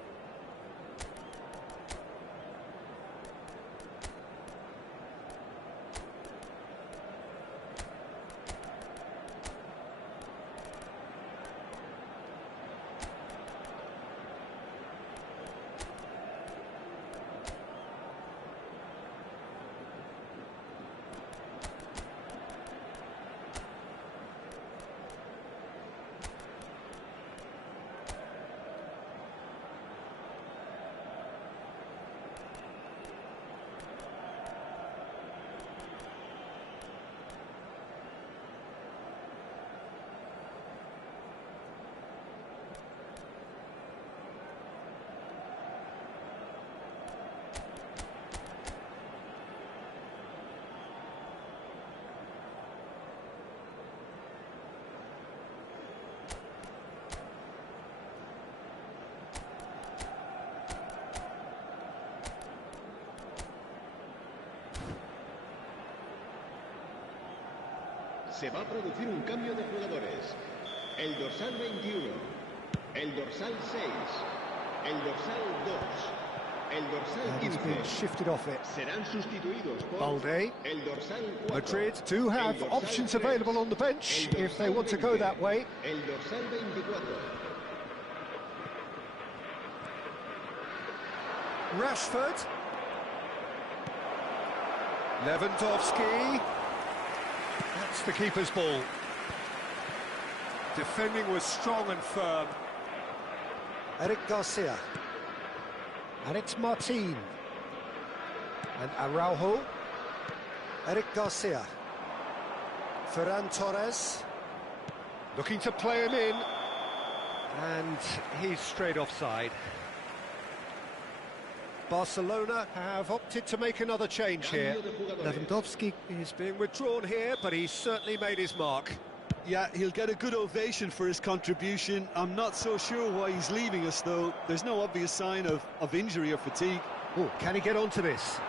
Se va a producir un cambio de jugadores. El dorsal 21, el dorsal 6, el dorsal 2, el dorsal And he's 15 been shifted off it. serán sustituidos por Balde. el dorsal 4. Madrid do have el dorsal options 3, available on the bench el if they dorsal want to go 20, that way. El dorsal 24. Rashford. Lewandowski. That's the keeper's ball. Defending was strong and firm. Eric Garcia. And it's Martin. And Araujo. Eric Garcia. Ferran Torres. Looking to play him in. And he's straight offside. Barcelona have opted to make another change here. Lewandowski is being withdrawn here, but he's certainly made his mark. Yeah, he'll get a good ovation for his contribution. I'm not so sure why he's leaving us, though. There's no obvious sign of injury or fatigue. Oh, can he get onto this?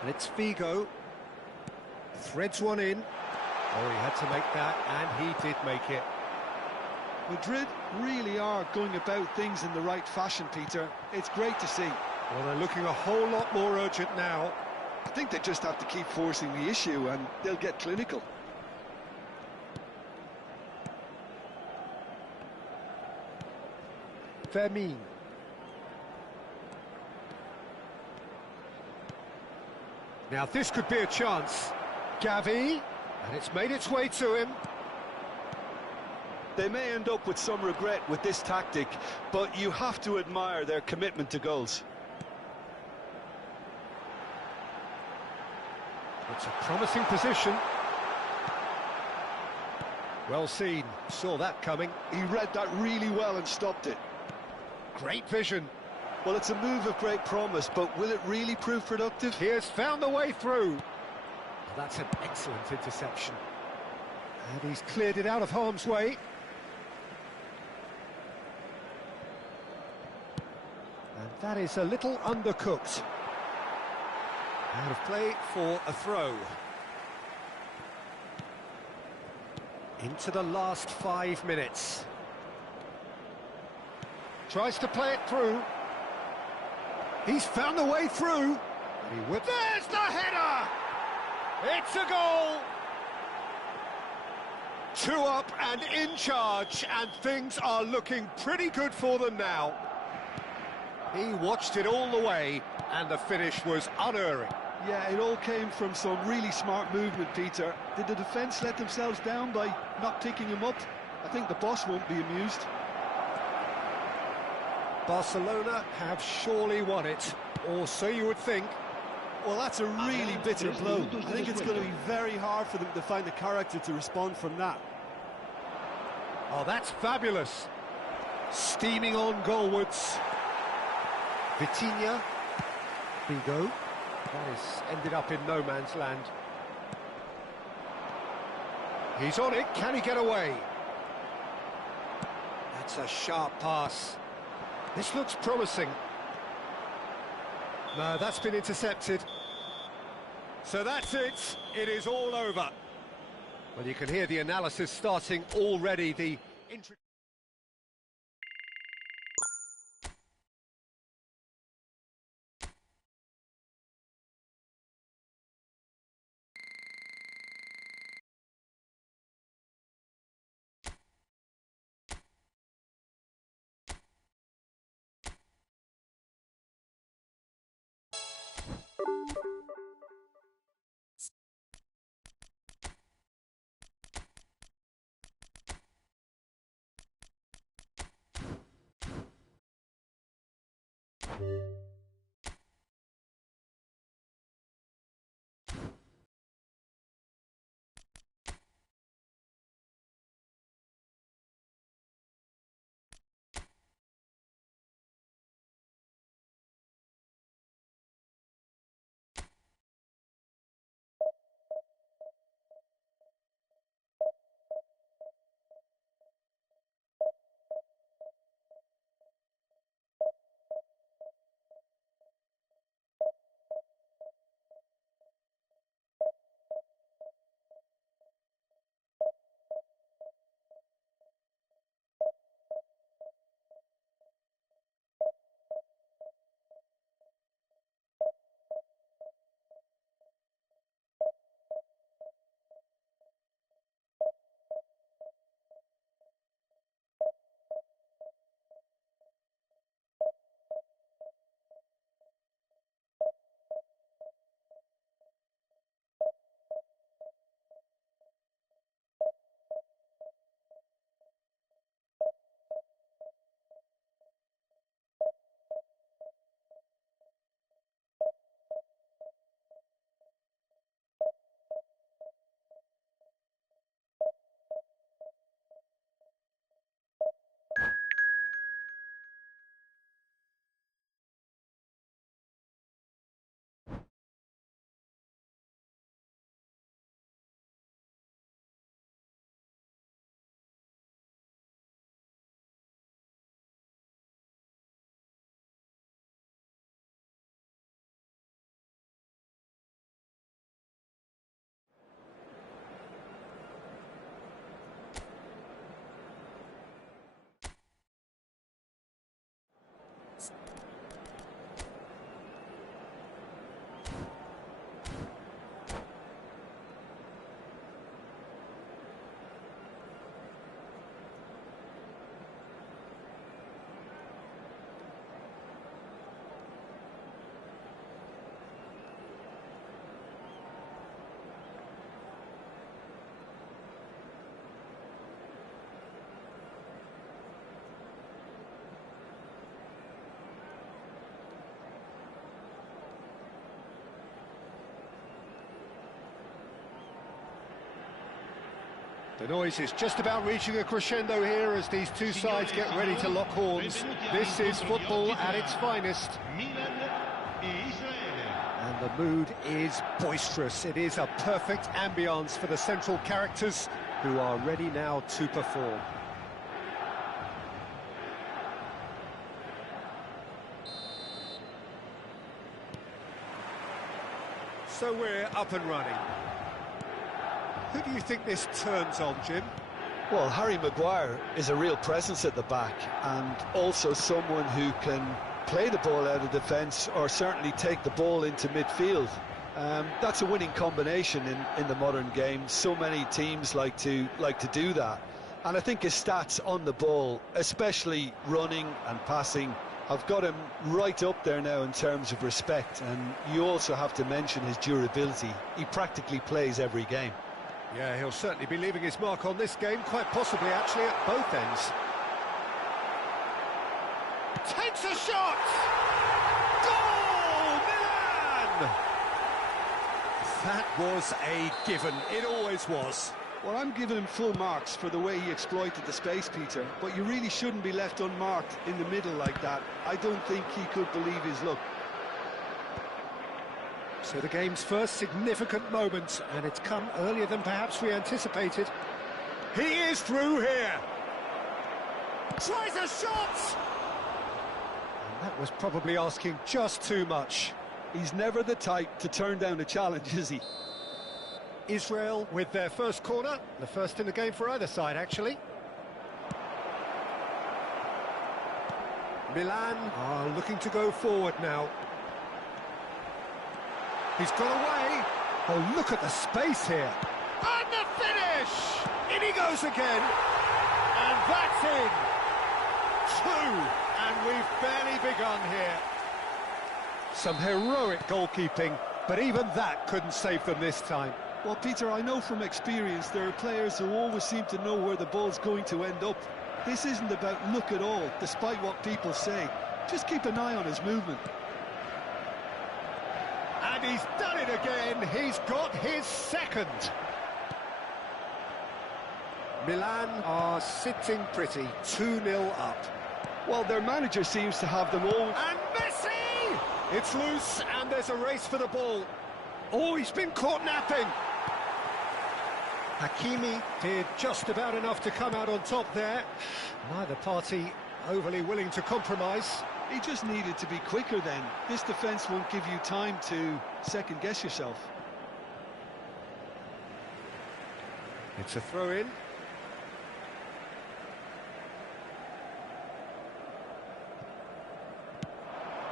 And it's Figo. Threads one in. Oh, he had to make that, and he did make it. Madrid really are going about things in the right fashion, Peter. It's great to see. Well, they're looking a whole lot more urgent now. I think they just have to keep forcing the issue and they'll get clinical. Fermin. Now this could be a chance. Gavi, and it's made its way to him. They may end up with some regret with this tactic, but you have to admire their commitment to goals. It's a promising position. Well seen, saw that coming. He read that really well and stopped it. Great vision. Well, it's a move of great promise, but will it really prove productive? He has found the way through. Well, that's an excellent interception. And he's cleared it out of harm's way. And that is a little undercooked. Out of play for a throw. Into the last 5 minutes. Tries to play it through. He's found the way through. There's the header! It's a goal! 2 up and in charge, and things are looking pretty good for them now. He watched it all the way, and the finish was unerring. Yeah, it all came from some really smart movement, Peter. Did the defence let themselves down by not picking him up? I think the boss won't be amused. Barcelona have surely won it, or so you would think. Well, that's a really bitter blow. I think it's going to be very hard for them to find the character to respond from that. Oh, that's fabulous. Steaming on goalwards. Vitinha. Figo. That has ended up in no man's land. He's on it, can he get away? That's a sharp pass. This looks promising. No, that's been intercepted. So that's it, it is all over. Well, you can hear the analysis starting already. The The noise is just about reaching a crescendo here as these two sides get ready to lock horns. This is football at its finest. And the mood is boisterous. It is a perfect ambience for the central characters who are ready now to perform. So we're up and running. Who do you think this turns on, Jim? Well, Harry Maguire is a real presence at the back, and also someone who can play the ball out of defence or certainly take the ball into midfield. That's a winning combination in the modern game. So many teams like to do that, and I think his stats on the ball, especially running and passing, have got him right up there now in terms of respect. And you also have to mention his durability. He practically plays every game. Yeah, he'll certainly be leaving his mark on this game, quite possibly actually at both ends. Takes a shot! Goal! Milan! That was a given, it always was. Well, I'm giving him full marks for the way he exploited the space, Peter, but you really shouldn't be left unmarked in the middle like that. I don't think he could believe his luck. So the game's first significant moment, and it's come earlier than perhaps we anticipated. He is through here. Tries a shot! And that was probably asking just too much. He's never the type to turn down a challenge, is he? Israel with their first corner, the first in the game for either side, actually. Milan are looking to go forward now. He's got away. Oh, look at the space here. And the finish! In he goes again. And that's in. 2. And we've barely begun here. Some heroic goalkeeping, but even that couldn't save them this time. Well, Peter, I know from experience there are players who always seem to know where the ball's going to end up. This isn't about luck at all, despite what people say. Just keep an eye on his movement. And he's done it again. He's got his second. Milan are sitting pretty, 2-0 up. Well, their manager seems to have them all. And Messi! It's loose, and there's a race for the ball. Oh, he's been caught napping. Hakimi did just about enough to come out on top there. Neither party overly willing to compromise. He just needed to be quicker then. This defence won't give you time to second-guess yourself. It's a throw-in.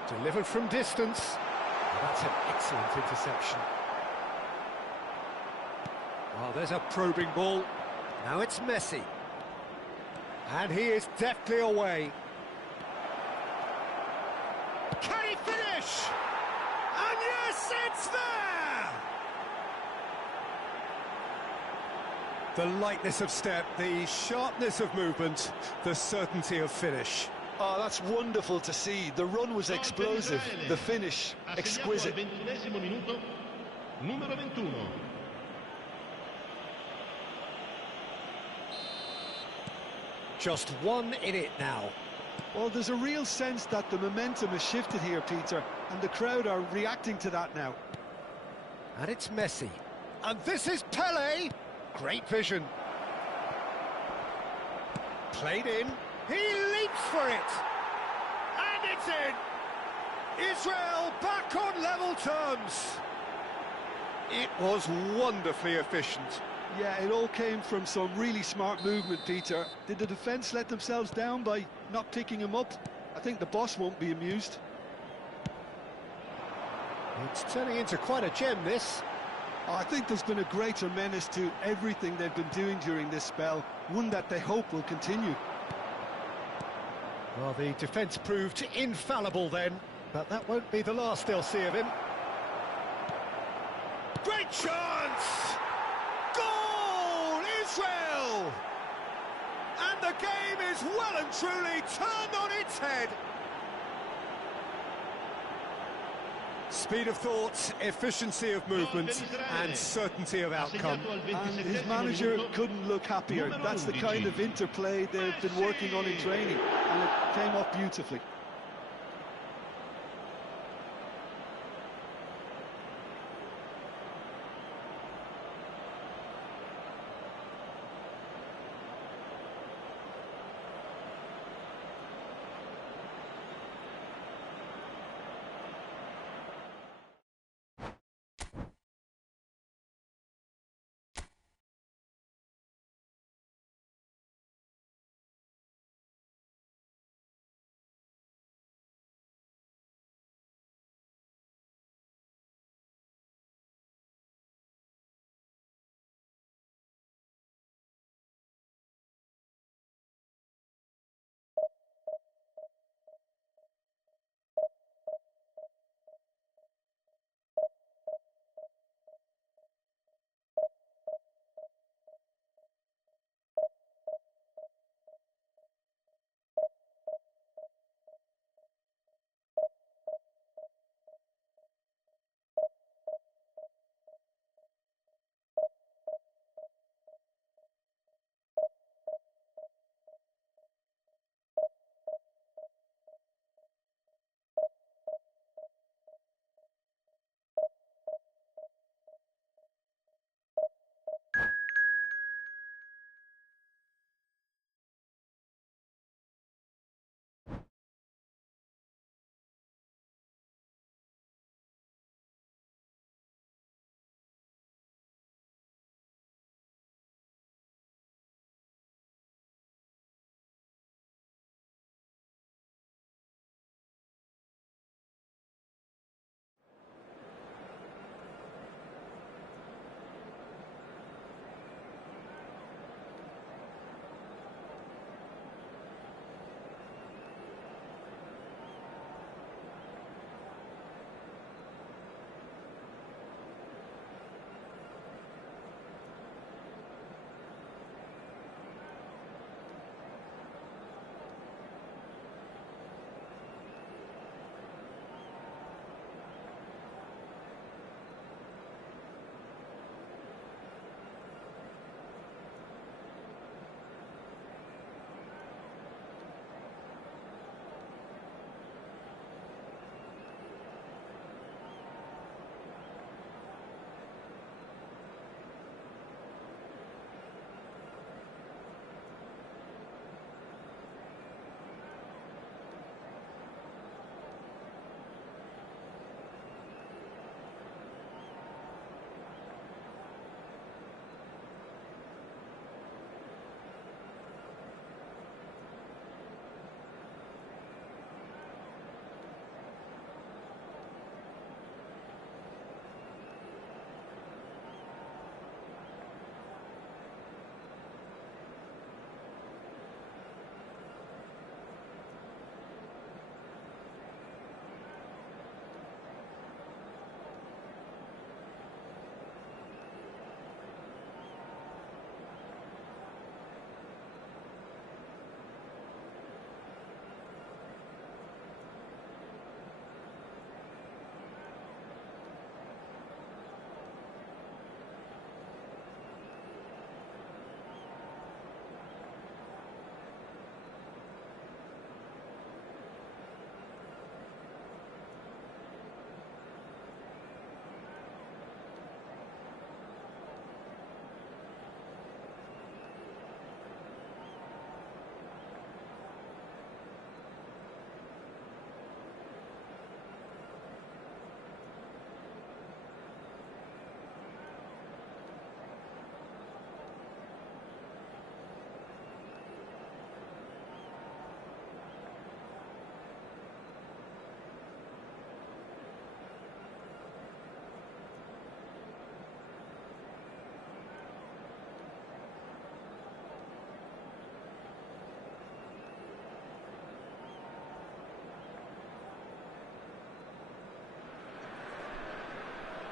Delivered from distance. That's an excellent interception. Well, there's a probing ball. Now it's Messi. And he is deftly away. Can he finish? And yes, it's there! The lightness of step, the sharpness of movement, the certainty of finish. Oh, that's wonderful to see. The run was explosive, the finish exquisite. Just one in it now. Well, there's a real sense that the momentum has shifted here, Peter, and the crowd are reacting to that now. And it's Messi. And this is Pele. Great vision. Played in. He leaps for it. And it's in. Israel back on level terms. It was wonderfully efficient. Yeah, it all came from some really smart movement, Peter. Did the defence let themselves down by not picking him up? I think the boss won't be amused. It's turning into quite a gem, this. I think there's been a greater menace to everything they've been doing during this spell, one that they hope will continue. Well, the defence proved infallible then, but that won't be the last they'll see of him. Great chance! Goal! Israel! And the game is well and truly turned on its head. Speed of thought, efficiency of movement, and certainty of outcome. And his manager couldn't look happier. That's the kind of interplay they've been working on in training, and it came off beautifully.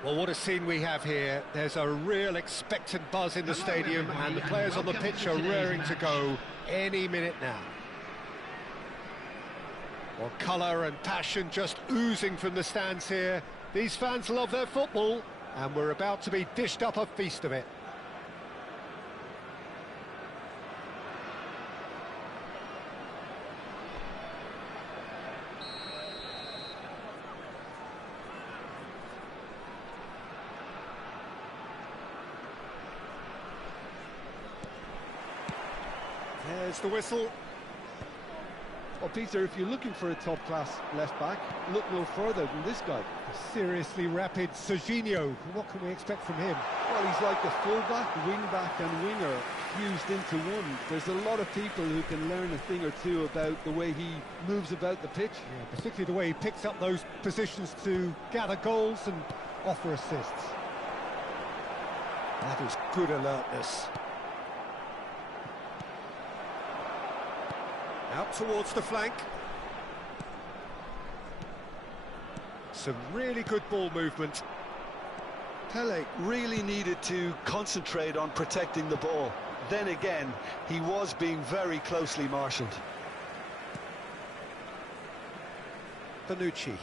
Well, what a scene we have here. There's a real expectant buzz in the stadium, and the players on the pitch are raring to go any minute now. Well, colour and passion just oozing from the stands here. These fans love their football, and we're about to be dished up a feast of it. There's the whistle. Well, Peter, if you're looking for a top-class left-back, look no further than this guy. A seriously rapid Serginho. What can we expect from him? Well, he's like a full-back, wing-back and winger fused into one. There's a lot of people who can learn a thing or two about the way he moves about the pitch. Yeah, particularly the way he picks up those positions to gather goals and offer assists. That is good alertness. Out towards the flank. Some really good ball movement. Pele really needed to concentrate on protecting the ball. Then again, he was being very closely marshalled. Bonucci.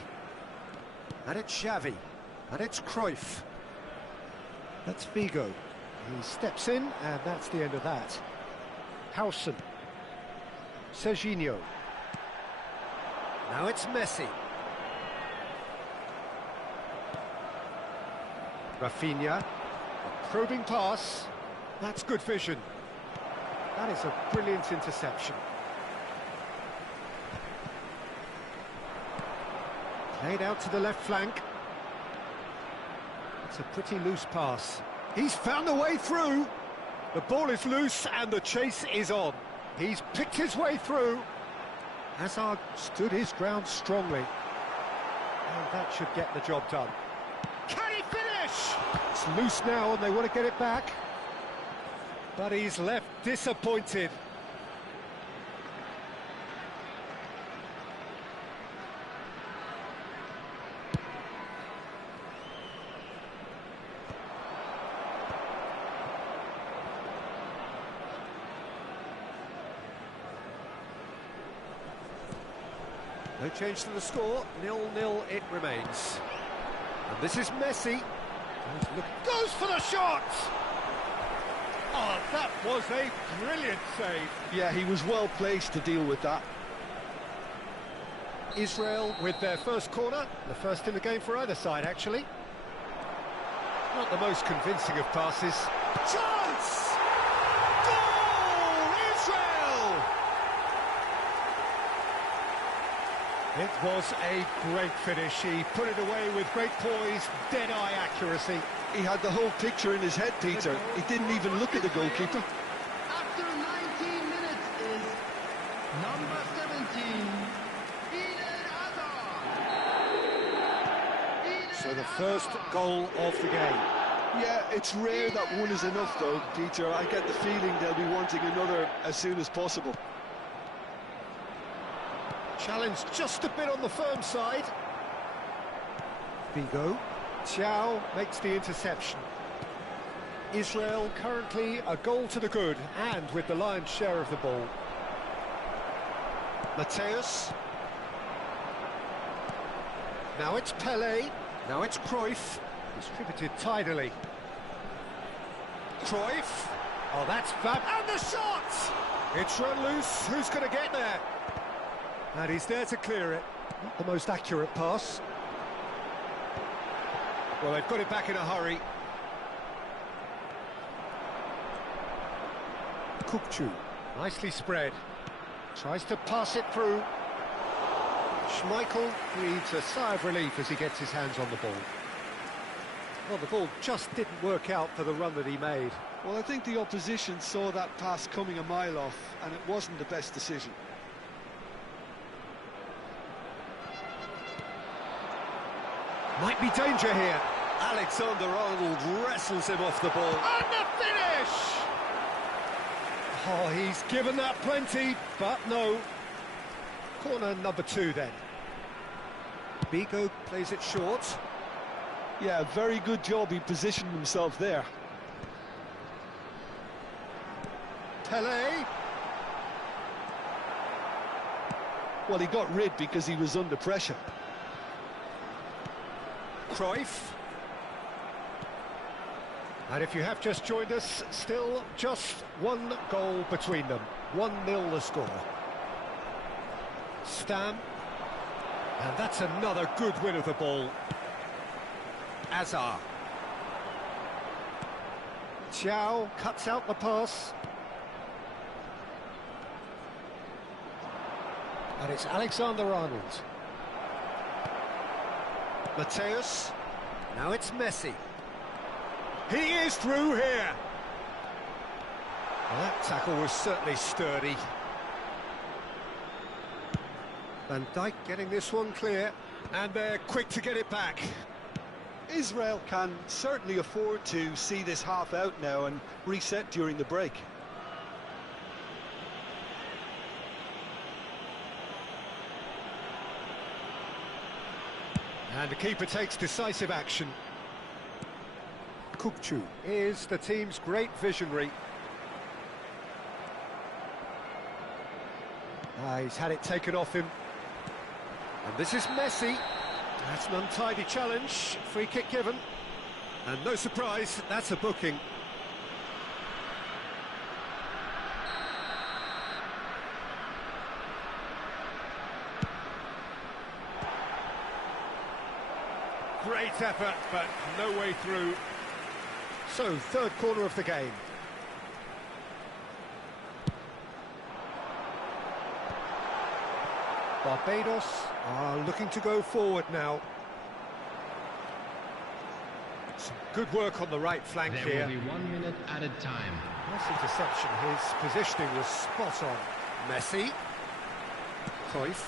And it's Xavi. And it's Cruyff. That's Figo. He steps in, and that's the end of that. Howson. Serginho. Now it's Messi. Rafinha. A probing pass. That's good vision. That is a brilliant interception. Played out to the left flank. It's a pretty loose pass. He's found a way through. The ball is loose and the chase is on. He's picked his way through. Hazard stood his ground strongly. And that should get the job done. Can he finish? It's loose now and they want to get it back. But he's left disappointed. No change to the score, 0-0 it remains. And this is Messi. Goes for the shot! Oh, that was a brilliant save. Yeah, he was well placed to deal with that. Israel with their first corner, the first in the game for either side, actually. Not the most convincing of passes. Chance! Goal! Israel! It was a great finish. He put it away with great poise, dead-eye accuracy. He had the whole picture in his head, Peter. He didn't even look at the goalkeeper. After 19 minutes is number 17, Eden Hazard. So the first goal of the game. Yeah, it's rare that one is enough, though, Peter. I get the feeling they'll be wanting another as soon as possible. Challenge just a bit on the firm side. Figo. Thiaw makes the interception. Israel currently a goal to the good and with the lion's share of the ball. Mateus. Now it's Pele. Now it's Cruyff. Distributed tidily. Cruyff. Oh, that's fab. And the shot! It's run loose. Who's going to get there? And he's there to clear it. Not the most accurate pass. Well, they've got it back in a hurry. Kukçu, nicely spread. Tries to pass it through. Schmeichel breathes a sigh of relief as he gets his hands on the ball. Well, the ball just didn't work out for the run that he made. Well, I think the opposition saw that pass coming a mile off, and it wasn't the best decision. Might be danger here. Alexander-Arnold wrestles him off the ball. And the finish! Oh, he's given that plenty, but no. Corner number 2 then. Figo plays it short. Yeah, very good job. He positioned himself there. Pele. Well, he got rid because he was under pressure. Cruyff. And if you have just joined us, still just one goal between them. 1-0 the score. Stam. And that's another good win of the ball. Azar. Thiaw cuts out the pass. And it's Alexander-Arnold. Mateus. Now it's Messi. He is through here. Well, that tackle was certainly sturdy. Van Dijk getting this one clear, and they're quick to get it back. Israel can certainly afford to see this half out now and reset during the break. And the keeper takes decisive action. Kukçu is the team's great visionary. He's had it taken off him. And this is Messi. That's an untidy challenge. Free kick given. And no surprise, that's a booking. Great effort, but no way through. So, third corner of the game. Barbados are looking to go forward now. Some good work on the right flank There here. will be 1 minute added time. Nice interception. His positioning was spot on. Messi. Cruyff.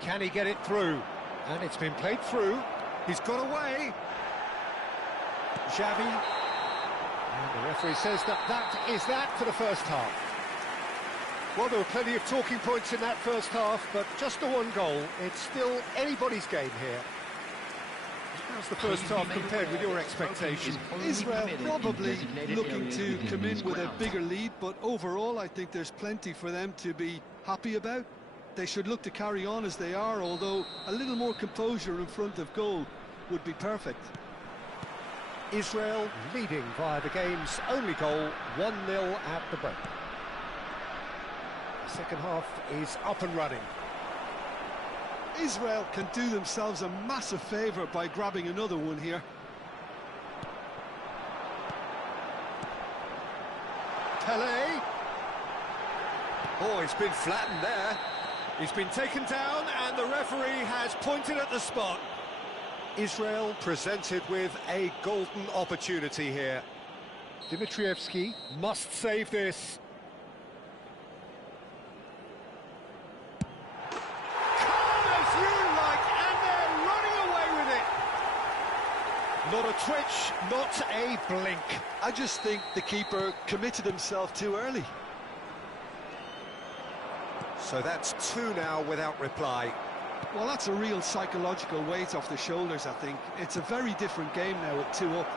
Can he get it through? And it's been played through. He's got away. Xavi. And the referee says that is that for the first half. Well, there were plenty of talking points in that first half, but just the one goal. It's still anybody's game here. How's the first half compared with your expectation? Israel probably looking to come in with a bigger lead, but overall I think there's plenty for them to be happy about. They should look to carry on as they are, although a little more composure in front of goal would be perfect. Israel leading via the game's only goal, 1-0 at the break. The second half is up and running. Israel can do themselves a massive favour by grabbing another one here. Pele. Oh, he's been flattened there. He's been taken down and the referee has pointed at the spot. Israel presented with a golden opportunity here. Dimitrievski must save this. Calm as you like, and they're running away with it. Not a twitch, not a blink. I just think the keeper committed himself too early. So that's two now without reply. Well, that's a real psychological weight off the shoulders, I think. It's a very different game now at 2 up.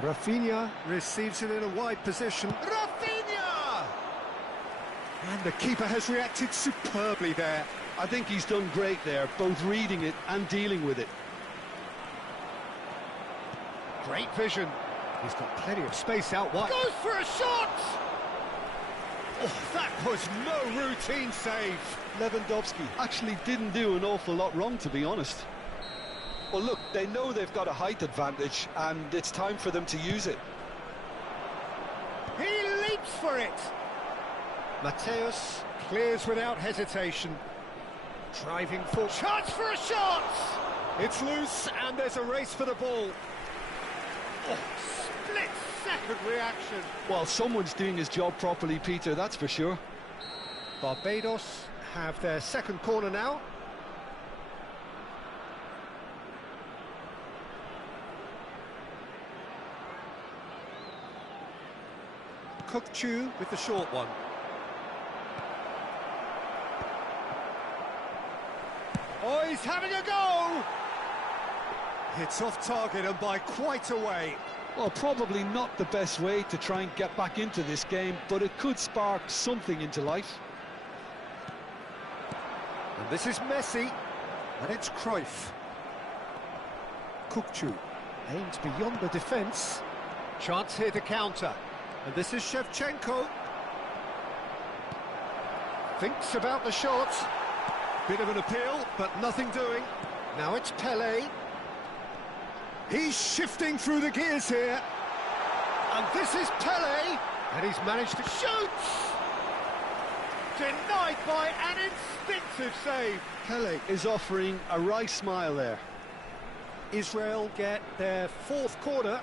Rafinha receives it in a wide position. Rafinha! And the keeper has reacted superbly there. I think he's done great there, both reading it and dealing with it. Great vision. He's got plenty of space out wide. Goes for a shot! Oh, that was no routine save. Lewandowski actually didn't do an awful lot wrong, to be honest. Well, look, they know they've got a height advantage, and it's time for them to use it. He leaps for it. Mateus clears without hesitation. Driving for... Chance for a shot! It's loose, and there's a race for the ball. Oh, split-second reaction. Well, someone's doing his job properly, Peter, that's for sure. Barbados have their second corner now. Kukçu with the short one. Oh, he's having a go! It's off target and by quite a way. Well, probably not the best way to try and get back into this game, but it could spark something into life. And this is Messi. And it's Cruyff. Kukcu aimed beyond the defence. Chance here to counter. And this is Shevchenko. Thinks about the shot. Bit of an appeal, but nothing doing. Now it's Pele. He's shifting through the gears here. And this is Pele. And he's managed to shoot. Denied by an instinctive save. Pele is offering a wry smile there. Israel get their fourth corner.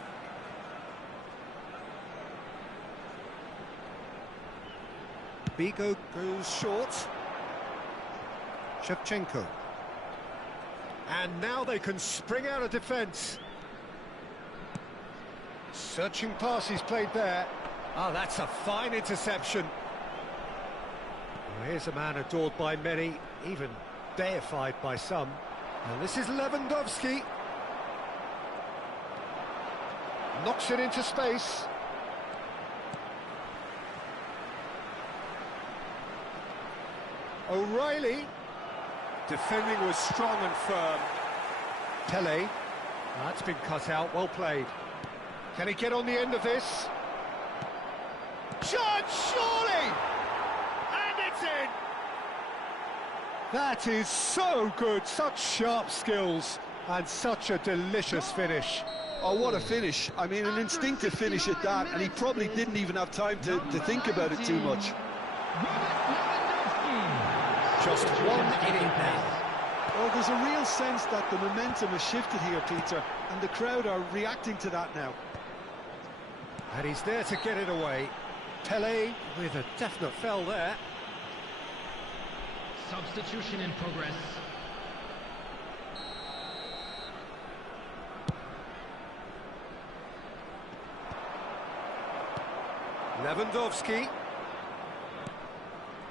Bigo goes short. Shevchenko. And now they can spring out of defence. Searching pass he's played there. Ah, that's a fine interception. Well, here's a man adored by many, even deified by some. And this is Lewandowski. Knocks it into space. O'Reilly. Defending was strong and firm. Pele. That's been cut out, well played. Can he get on the end of this? Shot, surely! And it's in! That is so good, such sharp skills, and such a delicious finish. Oh, what a finish. I mean, an instinctive finish at that, and he probably didn't even have time to think about it too much. Just one inning now. Well, there's a real sense that the momentum has shifted here, Peter, and the crowd are reacting to that now. And he's there to get it away. Pele with a definite foul there. Substitution in progress. Lewandowski.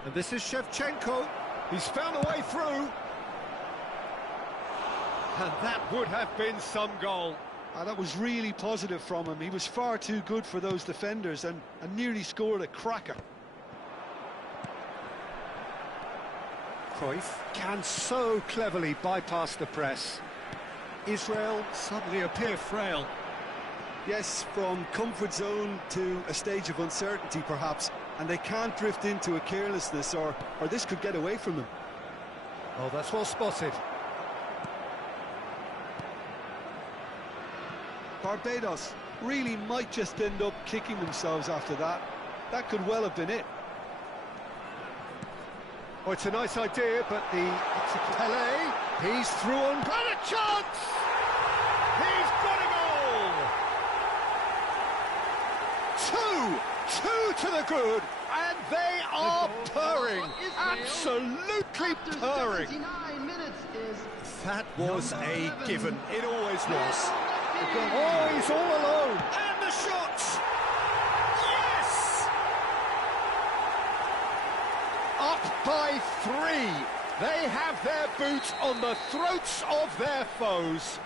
And this is Shevchenko. He's found a way through. And that would have been some goal. That was really positive from him. He was far too good for those defenders and nearly scored a cracker. Cruyff can so cleverly bypass the press. Israel suddenly appear frail. Yes, from comfort zone to a stage of uncertainty perhaps, and they can't drift into a carelessness or this could get away from them. Oh, that's well spotted. Barbados really might just end up kicking themselves after that. That could well have been it. Oh, it's a nice idea, but it's a Pele. He's through on... Got a chance! He's got a goal! Two to the good, and they are purring. Absolutely purring. That was a given. It always was. Oh, he's all alone. And the shot! Yes! Up by 3. They have their boot on the throats of their foes.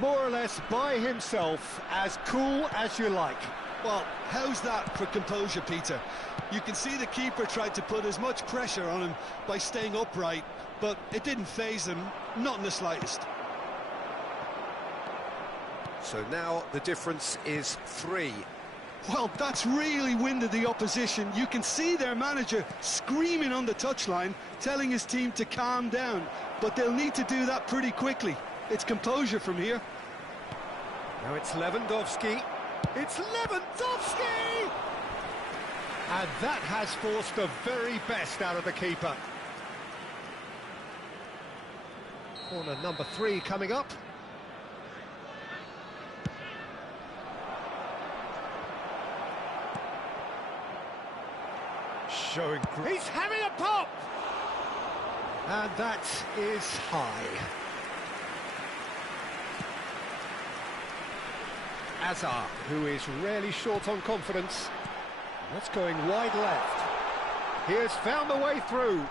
More or less by himself, as cool as you like. Well, how's that for composure, Peter? You can see the keeper tried to put as much pressure on him by staying upright, but it didn't faze him, not in the slightest. So now the difference is 3. Well, that's really winded the opposition. You can see their manager screaming on the touchline, telling his team to calm down, but they'll need to do that pretty quickly. It's composure from here. Now it's Lewandowski. It's Lewandowski! And that has forced the very best out of the keeper. Corner number 3 coming up. Showing... He's having a pop! And that is high. Azar, who is rarely short on confidence. That's going wide left. He has found the way through.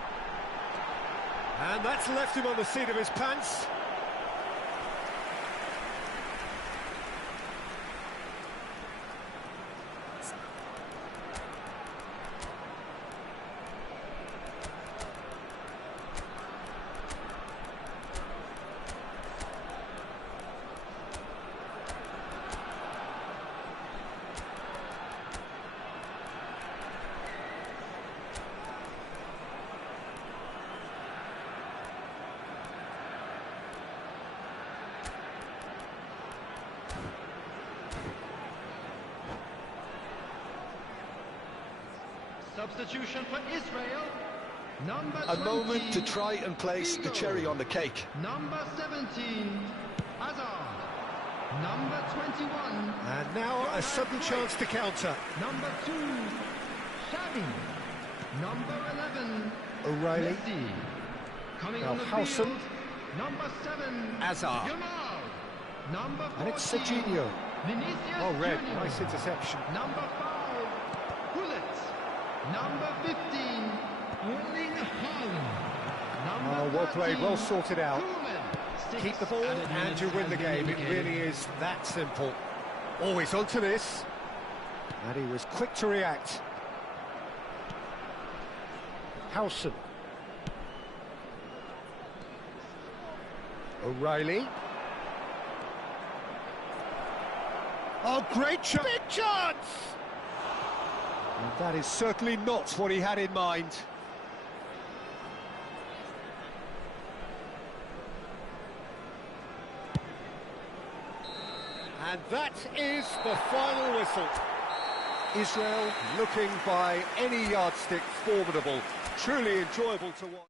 And that's left him on the seat of his pants. Substitution for Israel. Number A 20, moment to try and place the cherry on the cake. Number 17, Hazard. Number 21. And now a sudden chance to counter. Number 2, Xavi. Number 11, O'Reilly. Messi. Coming Now on the Howson. field, number 7, Hazard. Yamal. Number 14, And it's Serginho. Vinicius Oh, red. Junior. Nice interception. Number 5, Gullit. Number 15, Erling Haaland. Number Well played, 13, well sorted out. Koeman. Keep the 6 ball added and minutes you win has the been game. It indicated. really is that simple. Always onto this. And he was quick to react. Howson. O'Reilly. Oh, great chance! Big chance! And that is certainly not what he had in mind. And that is the final whistle. Israel looking by any yardstick formidable. Truly enjoyable to watch.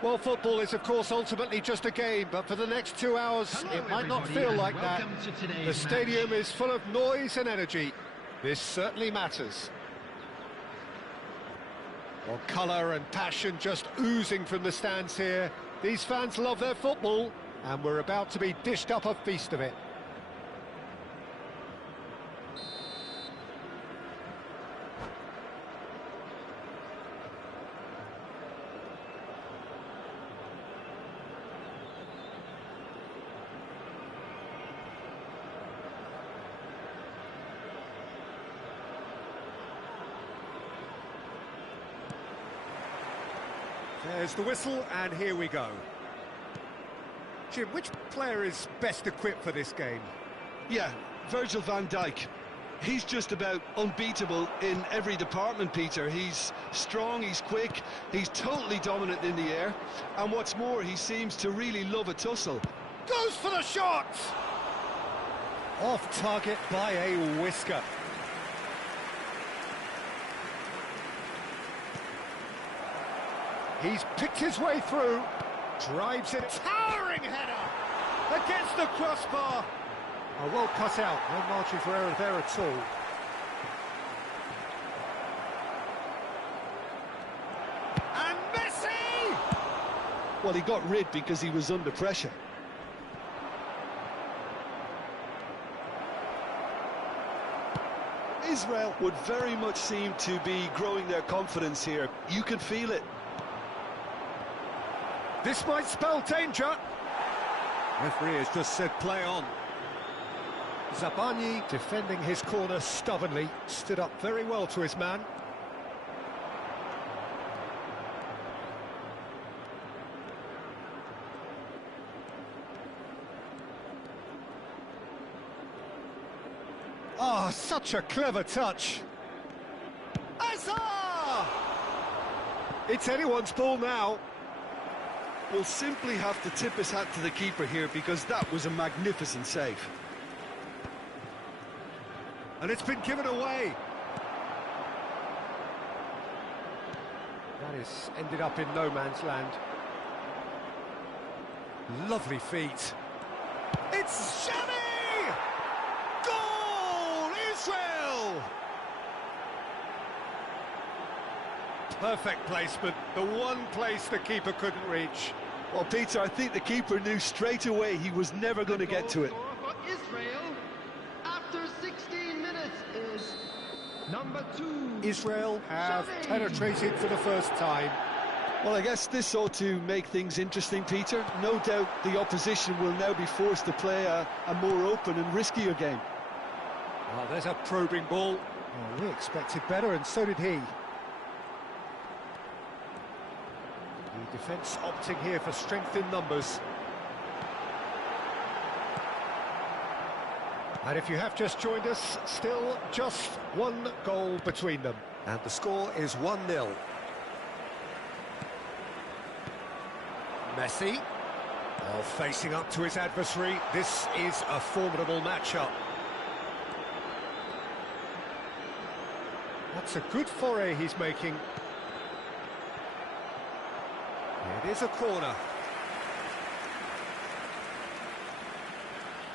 Well, football is, of course, ultimately just a game, but for the next 2 hours, Hello, it might not everybody, feel and like that. welcome to today's The stadium match. is full of noise and energy. This certainly matters. Well, colour and passion just oozing from the stands here. These fans love their football, and we're about to be dished up a feast of it. There's the whistle, and here we go. Jim, which player is best equipped for this game? Yeah, Virgil van Dijk. He's just about unbeatable in every department, Peter. He's strong, he's quick, he's totally dominant in the air. And what's more, he seems to really love a tussle. Goes for the shot! Off target by a whisker. He's picked his way through, drives it, towering header against the crossbar. Oh, well cut out, no margin for error there at all. And Messi! Well, he got rid because he was under pressure. Israel would very much seem to be growing their confidence here. You can feel it. This might spell danger. Referee has just said play on. Zabani, defending his corner stubbornly, stood up very well to his man. Ah, such a clever touch. Azar! It's anyone's ball now. We'll simply have to tip his hat to the keeper here because that was a magnificent save. And it's been given away. That has ended up in no man's land. Lovely feet. It's Shami! Goal! Israel! Perfect placement, the one place the keeper couldn't reach. Well, Peter, I think the keeper knew straight away he was never going to get to it. For Israel, after 16 minutes, is number 2. Israel have Shami! penetrated for the first time. Well, I guess this ought to make things interesting, Peter. No doubt the opposition will now be forced to play a more open and riskier game. Oh, there's a probing ball. Oh, we expected better, and so did he. The defence opting here for strength in numbers. And if you have just joined us, still just one goal between them. And the score is 1-0. Messi, while facing up to his adversary, this is a formidable matchup. That's a good foray he's making. It is a corner.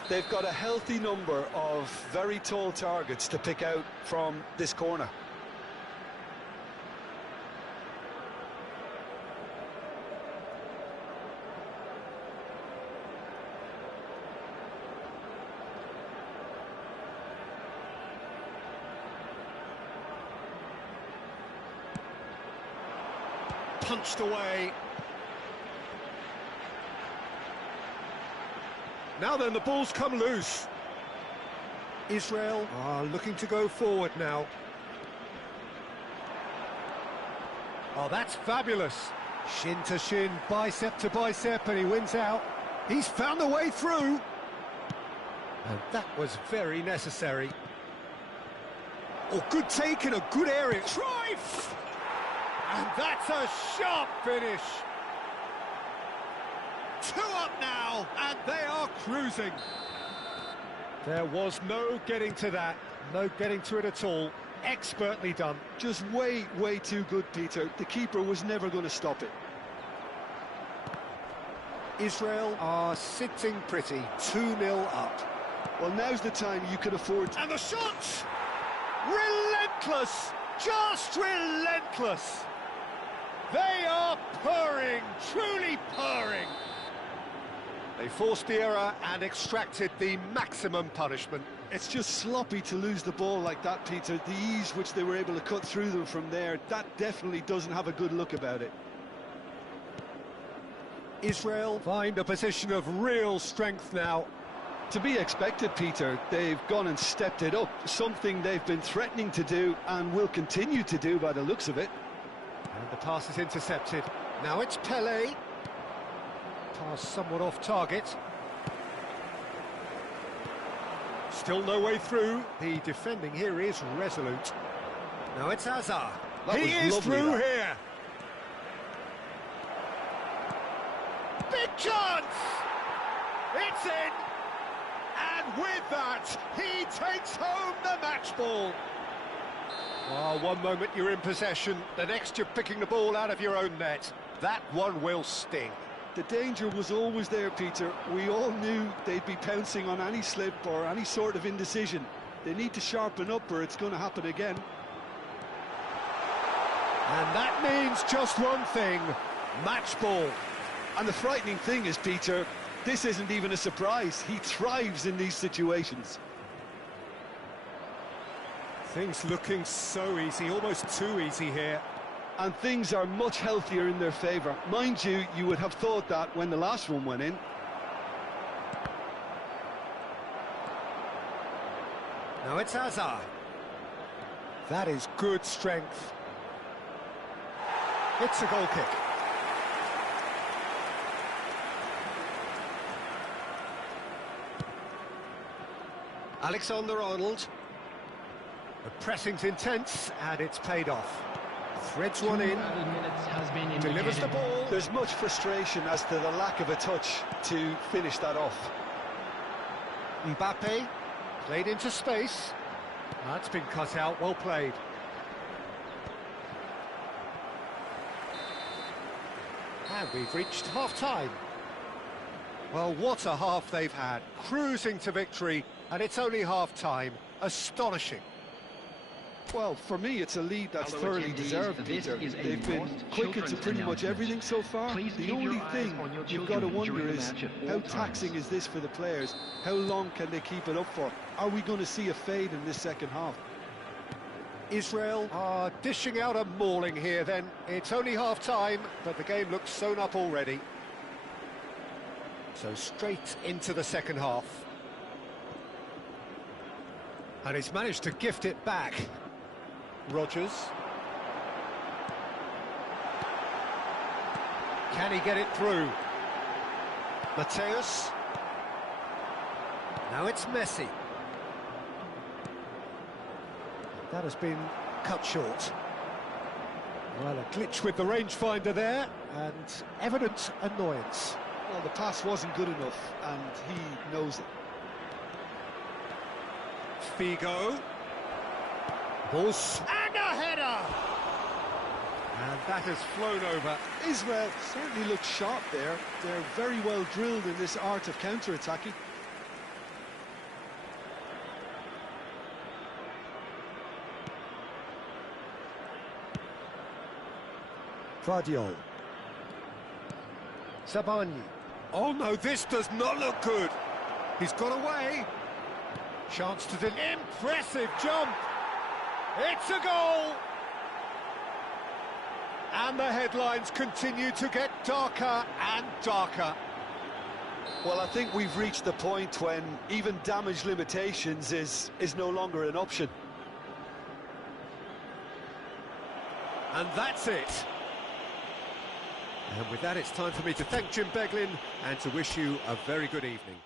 They've got a healthy number of very tall targets to pick out from this corner. Punched away. Now then, the ball's come loose. Israel are looking to go forward now. Oh, that's fabulous. Shin to shin, bicep to bicep, and he wins out. He's found a way through. And that was very necessary. Oh, good take in a good area. Trife! And that's a sharp finish. 2 up now, and they are cruising. There was no getting to that, no getting to it at all. Expertly done. Just way too good, Peter. The keeper was never going to stop it. Israel are sitting pretty, 2-0 up. Well, now's the time you could afford to... And the shots! Relentless! Just relentless! They are purring, truly purring. They forced the error and extracted the maximum punishment. It's just sloppy to lose the ball like that, Peter. The ease which they were able to cut through them from there, that definitely doesn't have a good look about it. Israel find a position of real strength now. To be expected, Peter. They've gone and stepped it up, something they've been threatening to do and will continue to do by the looks of it. And the pass is intercepted. Now it's Pele. Pass somewhat off target. Still no way through. The defending here is resolute. Now it's Azar. He is through here. Big chance! It's in! And with that, he takes home the match ball. Oh, one moment you're in possession, the next you're picking the ball out of your own net. That one will sting. The danger was always there, Peter. We all knew they'd be pouncing on any slip or any sort of indecision. They need to sharpen up or it's going to happen again. And that means just one thing, match ball. And the frightening thing is, Peter, this isn't even a surprise. He thrives in these situations. Things looking so easy, almost too easy here. And things are much healthier in their favour. Mind you, you would have thought that when the last one went in. Now it's Hazard. That is good strength. It's a goal kick. Alexander-Arnold. The pressing's intense, and it's paid off. Threads one in, delivers the ball. There's much frustration as to the lack of a touch to finish that off. Mbappe, played into space. That's been cut out, well played. And we've reached half-time. Well, what a half they've had. Cruising to victory, and it's only half-time. Astonishing. Well, for me, it's a lead that's thoroughly deserved, Peter. They've been quick into pretty much everything so far. The only thing you've got to wonder is, how taxing is this for the players? How long can they keep it up for? Are we going to see a fade in this second half? Israel are dishing out a mauling here then. It's only half-time, but the game looks sewn up already. So straight into the second half. And he's managed to gift it back. Rodgers. Can he get it through? Mateus. Now it's Messi. That has been cut short. Well, a glitch with the rangefinder there, and evident annoyance. Well, the pass wasn't good enough, and he knows it. Figo. Ball's and a header! And that has flown over. Israel certainly looked sharp there. They're very well drilled in this art of counter-attacking. Vardiol. Sabani. Oh no, this does not look good. He's got away. Chance to impressive jump. It's a goal. And the headlines continue to get darker and darker. Well, I think we've reached the point when even damage limitations is no longer an option. And that's it. And with that, it's time for me to thank Jim Beglin and to wish you a very good evening.